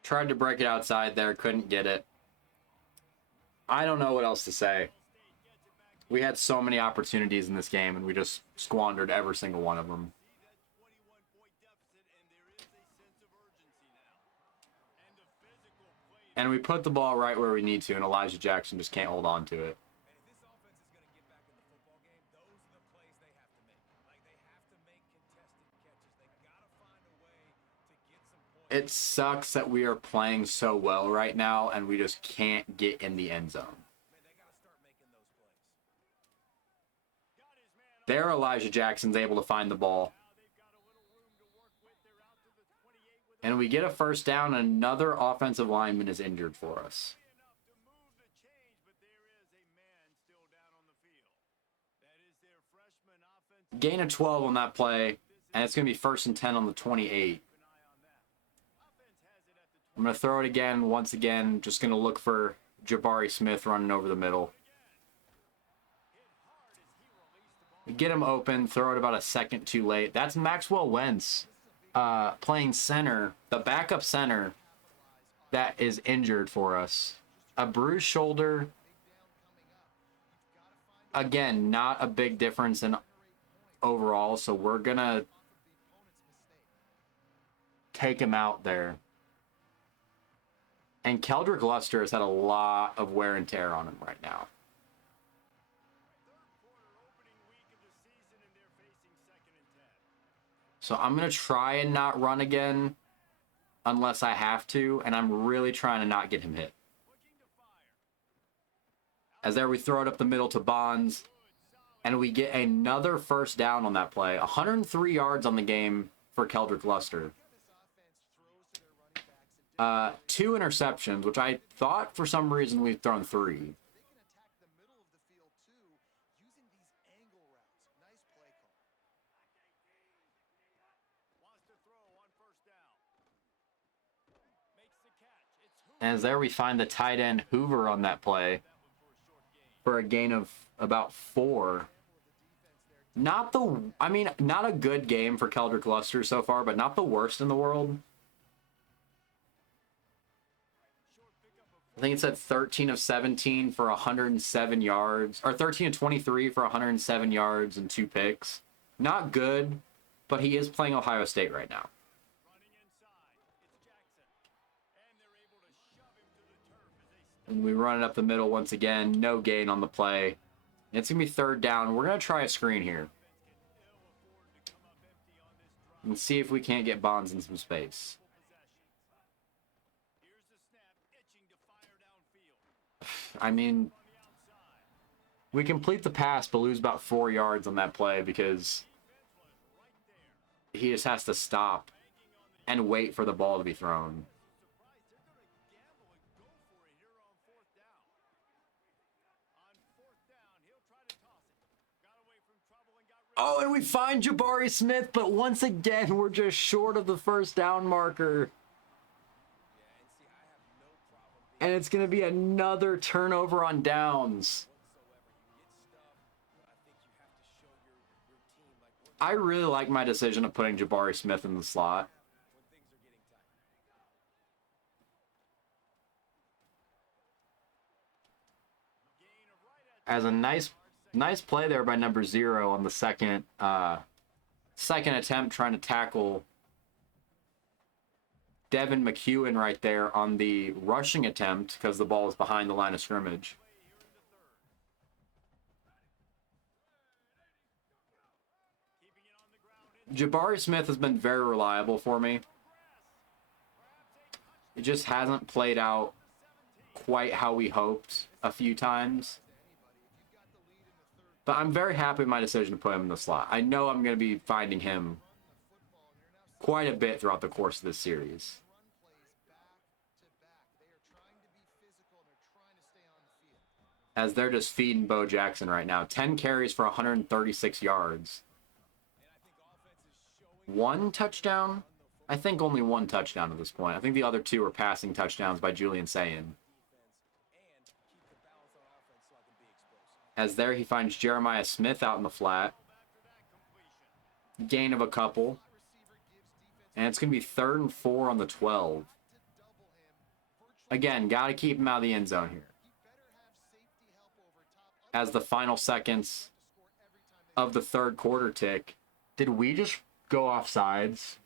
Tried to break it outside there, couldn't get it. I don't know what else to say. We had so many opportunities in this game, and we just squandered every single one of them. And we put the ball right where we need to, and Elijah Jackson just can't hold on to it. It sucks that we are playing so well right now, and we just can't get in the end zone. There, Elijah Jackson's able to find the ball. And we get a first down, and another offensive lineman is injured for us. Gain of 12 on that play, and it's going to be 1st and 10 on the 28. I'm going to throw it again, once again, just going to look for Jabari Smith running over the middle. We get him open, throw it about a second too late. That's Maxwell Wentz playing center, the backup center that is injured for us. A bruised shoulder. Again, not a big difference in overall, so we're going to take him out there. And Keldrick Luster has had a lot of wear and tear on him right now. So I'm going to try and not run again unless I have to, and I'm really trying to not get him hit. As there we throw it up the middle to Bonds, and we get another first down on that play. 103 yards on the game for Keldrick Luster. 2 interceptions, which I thought for some reason we'd thrown 3. As there we find the tight end Hoover on that play for a gain of about 4. Not a good game for Keldrick Luster so far, but not the worst in the world. I think it said 13 of 17 for 107 yards, or 13 of 23 for 107 yards and 2 picks. Not good, but he is playing Ohio State right now. And we run it up the middle once again. No gain on the play. It's going to be third down. We're going to try a screen here. And see if we can't get Bonds in some space. I mean, we complete the pass but lose about 4 yards on that play because he just has to stop and wait for the ball to be thrown. Oh, and we find Jabari Smith, but once again, we're just short of the first down marker. And it's going to be another turnover on downs. I really like my decision of putting Jabari Smith in the slot. As a nice play there by number 0 on the second attempt, trying to tackle Devin McEwen right there on the rushing attempt because the ball was behind the line of scrimmage. Jabari Smith has been very reliable for me. It just hasn't played out quite how we hoped a few times. But I'm very happy with my decision to put him in the slot. I know I'm going to be finding him quite a bit throughout the course of this series. As they're just feeding Bo Jackson right now. 10 carries for 136 yards. 1 touchdown? I think only 1 touchdown at this point. I think the other 2 are passing touchdowns by Julian Sayin. As there he finds Jeremiah Smith out in the flat. Gain of a couple. And it's going to be 3rd and 4 on the 12. Again, got to keep him out of the end zone here. As the final seconds of the third quarter tick. Did we just go offsides?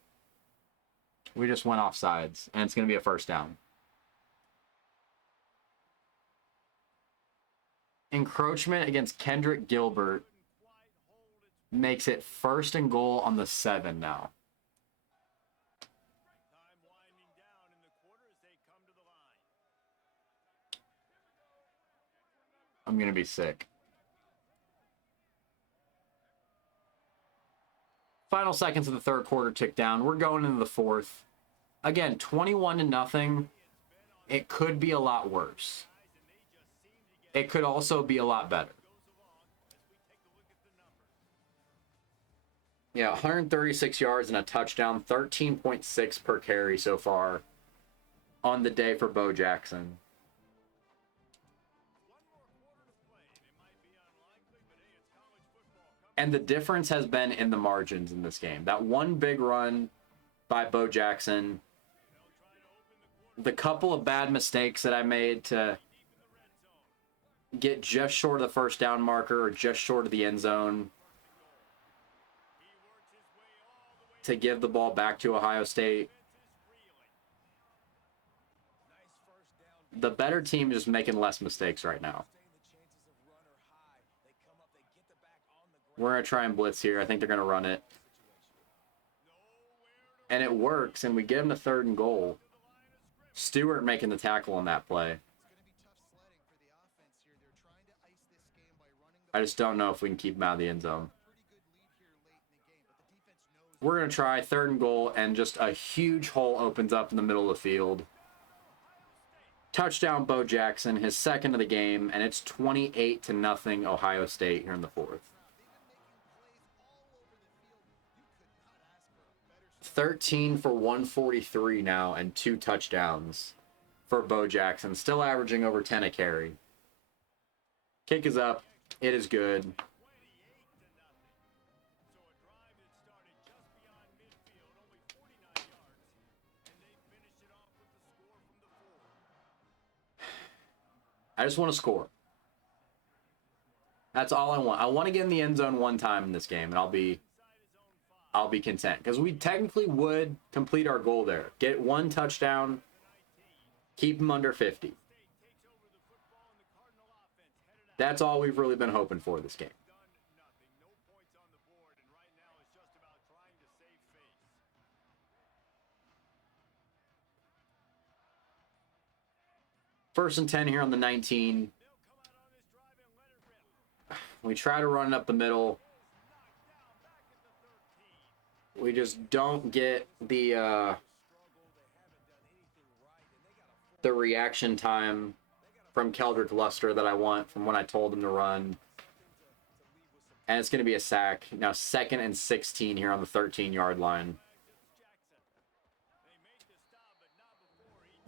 We just went offsides. And it's going to be a first down. Encroachment against Kendrick Gilbert makes it 1st and goal on the 7 now. I'm going to be sick. Final seconds of the third quarter tick down. We're going into the 4th. Again, 21-0. It could be a lot worse. It could also be a lot better. Yeah, 136 yards and a touchdown, 13.6 per carry so far on the day for Bo Jackson. And the difference has been in the margins in this game. That one big run by Bo Jackson, the couple of bad mistakes that I made to get just short of the first down marker or just short of the end zone to give the ball back to Ohio State. The better team is just making less mistakes right now. We're going to try and blitz here. I think they're going to run it. And it works, and we get him to 3rd and goal. Stewart making the tackle on that play. I just don't know if we can keep him out of the end zone. We're going to try 3rd and goal, and just a huge hole opens up in the middle of the field. Touchdown, Bo Jackson, his 2nd of the game, and it's 28-0 Ohio State here in the 4th. 13 for 143 now and 2 touchdowns for Bo Jackson, still averaging over 10 a carry. Kick is up. It is good. I just want to score. That's all I want. I want to get in the end zone one time in this game, and I'll be content. Because we technically would complete our goal there. Get 1 touchdown, keep them under 50. That's all we've really been hoping for this game. First and 10 here on the 19. We try to run it up the middle. We just don't get the reaction time from Keldrick Luster that I want from when I told him to run. And it's going to be a sack. Now 2nd and 16 here on the 13-yard line.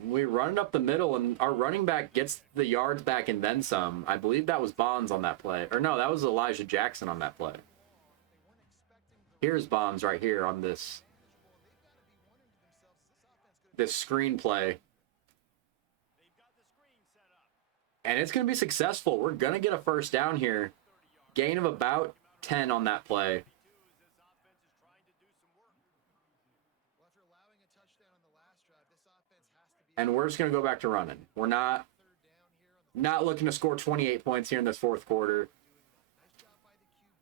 We run it up the middle, and our running back gets the yards back and then some. I believe that was Bonds on that play. Or no, that was Elijah Jackson on that play. Here's Bonds right here on this screen play. And it's going to be successful. We're going to get a first down here. Gain of about 10 on that play. And we're just going to go back to running. We're not looking to score 28 points here in this 4th quarter.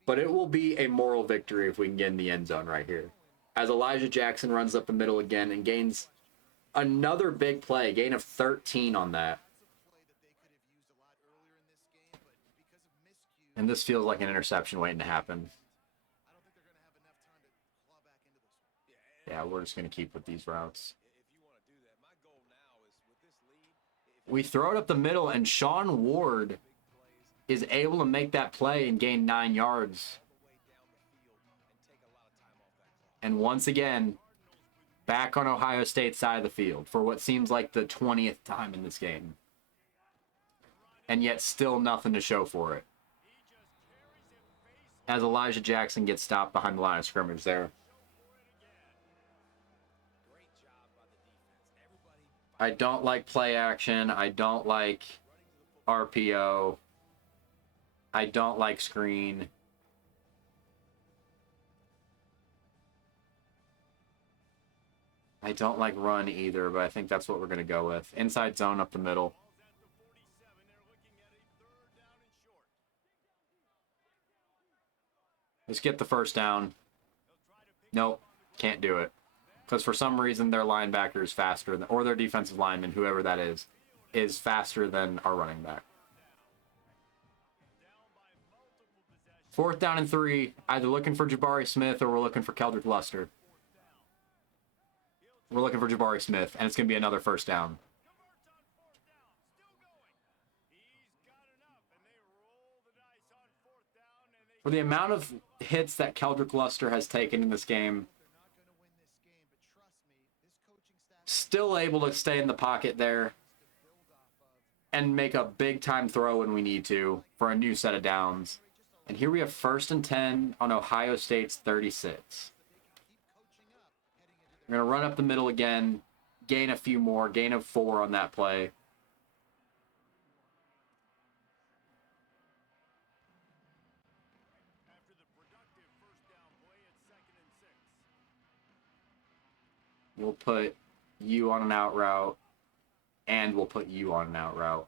But it will be a moral victory if we can get in the end zone right here. As Elijah Jackson runs up the middle again and gains another big play. Gain of 13 on that. And this feels like an interception waiting to happen. Yeah, we're just going to keep with these routes. We throw it up the middle, and Sean Ward is able to make that play and gain 9 yards. And once again, back on Ohio State's side of the field for what seems like the 20th time in this game. And yet still nothing to show for it. As Elijah Jackson gets stopped behind the line of scrimmage there. I don't like play action. I don't like RPO. I don't like screen. I don't like run either, but I think that's what we're going to go with. Inside zone up the middle. Let's get the first down. Nope, can't do it. Because for some reason their linebacker is faster, or their defensive lineman, whoever that is faster than our running back. 4th down and 3. Either looking for Jabari Smith or we're looking for Keldrick Luster. We're looking for Jabari Smith, and it's going to be another first down. For the amount of hits that Keldrick Luster has taken in this game, still able to stay in the pocket there and make a big-time throw when we need to for a new set of downs. And here we have 1st and 10 on Ohio State's 36. We're going to run up the middle again, gain a few more, gain of 4 on that play. We'll put you on an out route and we'll put you on an out route.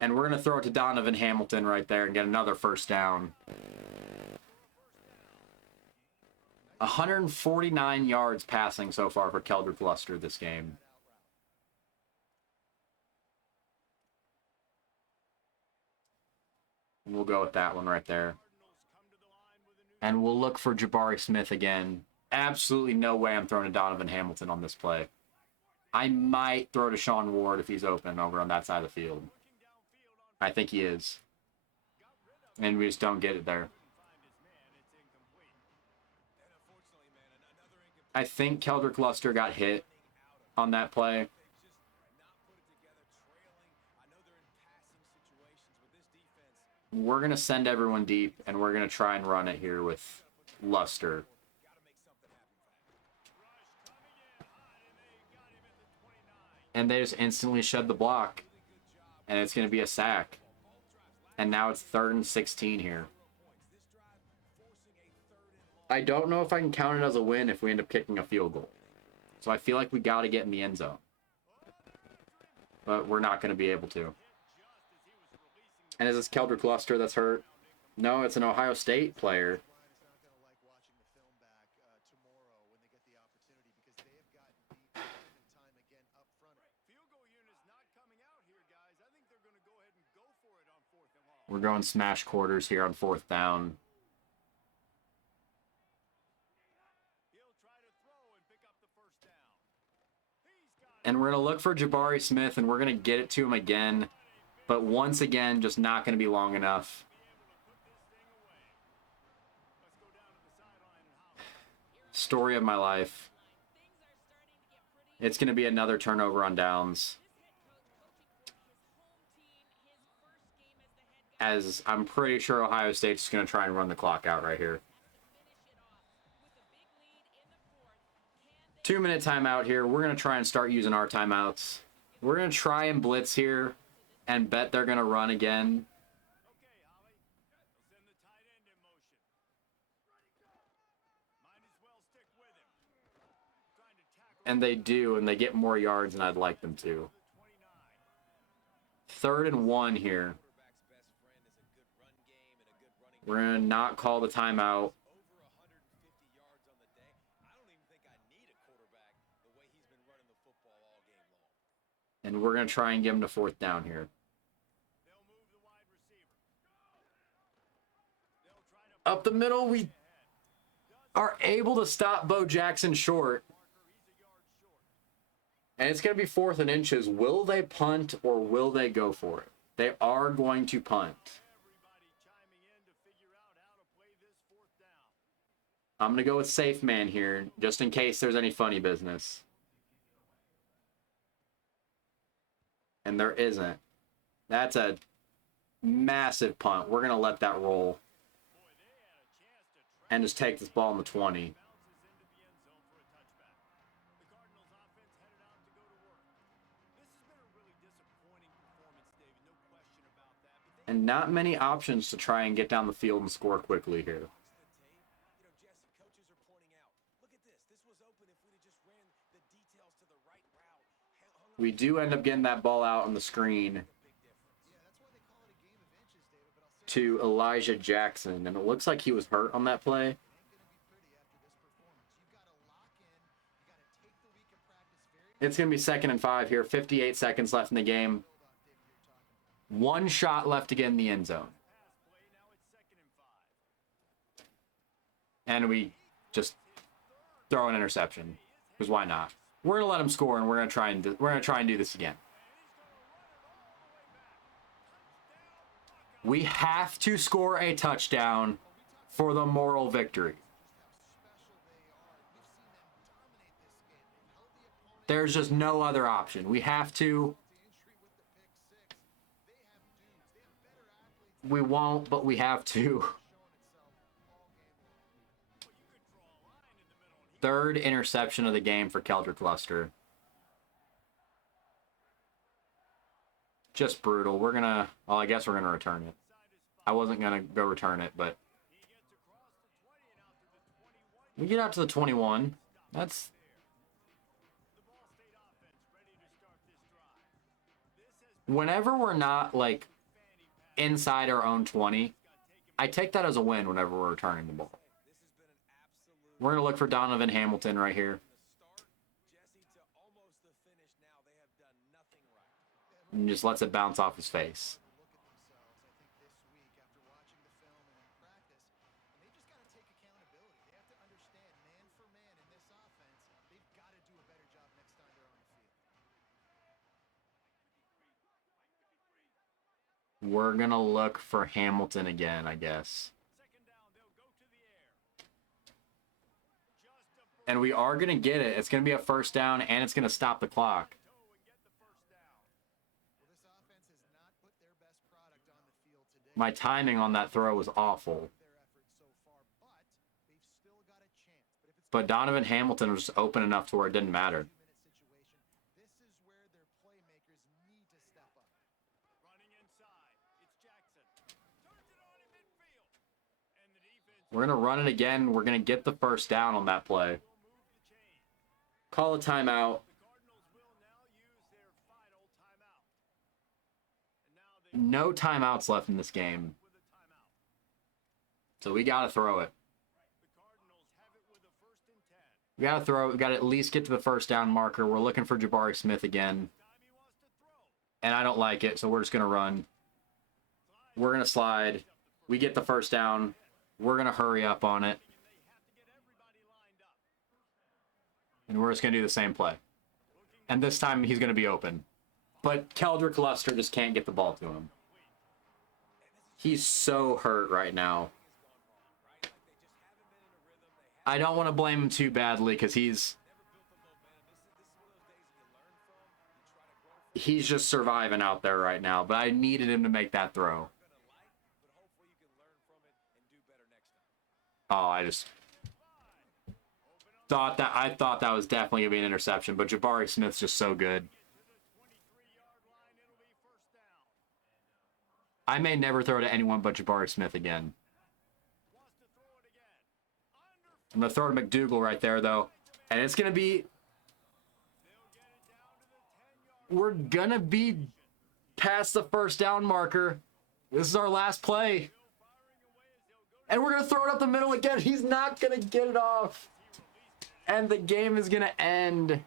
And we're going to throw it to Donovan Hamilton right there and get another first down. 149 yards passing so far for Keldrick Luster this game. We'll go with that one right there. And we'll look for Jabari Smith again. Absolutely no way I'm throwing to Donovan Hamilton on this play. I might throw to Sean Ward if he's open over on that side of the field. I think he is. And we just don't get it there. I think Keldrick Luster got hit on that play. We're going to send everyone deep, and we're going to try and run it here with Luster. And they just instantly shed the block. And it's going to be a sack. And now it's 3rd and 16 here. I don't know if I can count it as a win if we end up kicking a field goal. So I feel like we got to get in the end zone. But we're not going to be able to. And is this Keldrick Luster that's hurt? No, it's an Ohio State player. We're going smash quarters here on 4th down. And we're going to look for Jabari Smith, and we're going to get it to him again. But once again, just not going to be long enough. Story of my life. It's going to be another turnover on downs. As I'm pretty sure Ohio State's going to try and run the clock out right here. 2-minute timeout here. We're going to try and start using our timeouts. We're going to try and blitz here and bet they're going to run again. And they do, and they get more yards than I'd like them to. 3rd and 1 here. We're going to not call the timeout. And we're going to try and get him to 4th down here. Up the middle, we are able to stop Bo Jackson short. And it's going to be 4th and inches. Will they punt or will they go for it? They are going to punt. I'm going to go with safe man here, just in case there's any funny business. And there isn't. That's a massive punt. We're going to let that roll. And just take this ball in the 20. And not many options to try and get down the field and score quickly here. We do end up getting that ball out on the screen to Elijah Jackson. And it looks like he was hurt on that play. It's going to be 2nd and 5 here. 58 seconds left in the game. 1 shot left to get in the end zone. And we just throw an interception. Because why not? We're going to let him score, and we're going to try and do this again. We have to score a touchdown for the moral victory. There's just no other option. We have to. We won't, but we have to. 3rd interception of the game for Keldrick Luster. Just brutal. We're going to... Well, I guess we're going to return it. I wasn't going to go return it, but... We get out to the 21. That's... Whenever we're not, like, inside our own 20, I take that as a win whenever we're returning the ball. We're going to look for Donovan Hamilton right here. And just lets it bounce off his face. We're going to look for Hamilton again, I guess. And we are going to get it. It's going to be a first down, and it's going to stop the clock. My timing on that throw was awful. But Donovan Hamilton was just open enough to where it didn't matter. We're going to run it again. We're going to get the first down on that play. Call a timeout. No timeouts left in this game. So we got to throw it. We got to throw it. We got to at least get to the first down marker. We're looking for Jabari Smith again. And I don't like it, so we're just going to run. We're going to slide. We get the first down. We're going to hurry up on it. And we're just going to do the same play. And this time he's going to be open. But Keldrick Luster just can't get the ball to him. He's so hurt right now. I don't want to blame him too badly because he's just surviving out there right now. But I needed him to make that throw. Oh, I thought that was definitely going to be an interception, but Jabari Smith's just so good. I may never throw to anyone but Jabari Smith again. I'm going to throw to McDougal right there, though. And it's going to be... We're going to be past the first down marker. This is our last play. And we're going to throw it up the middle again. He's not going to get it off. And the game is going to end.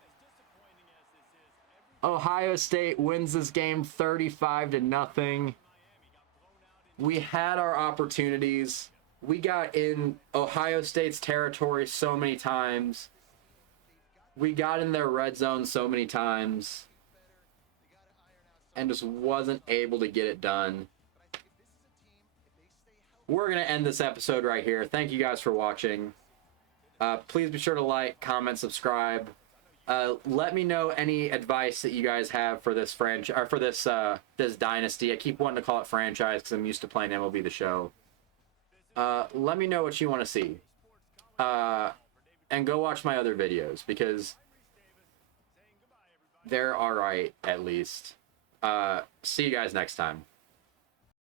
Ohio State wins this game 35-0. We had our opportunities. We got in Ohio State's territory so many times. We got in their red zone so many times. And just wasn't able to get it done. We're going to end this episode right here. Thank you guys for watching. Please be sure to like, comment, subscribe. Let me know any advice that you guys have for this franchise, or for this this dynasty. I keep wanting to call it franchise because I'm used to playing MLB The Show. Let me know what you want to see. And go watch my other videos because they're alright, at least. See you guys next time.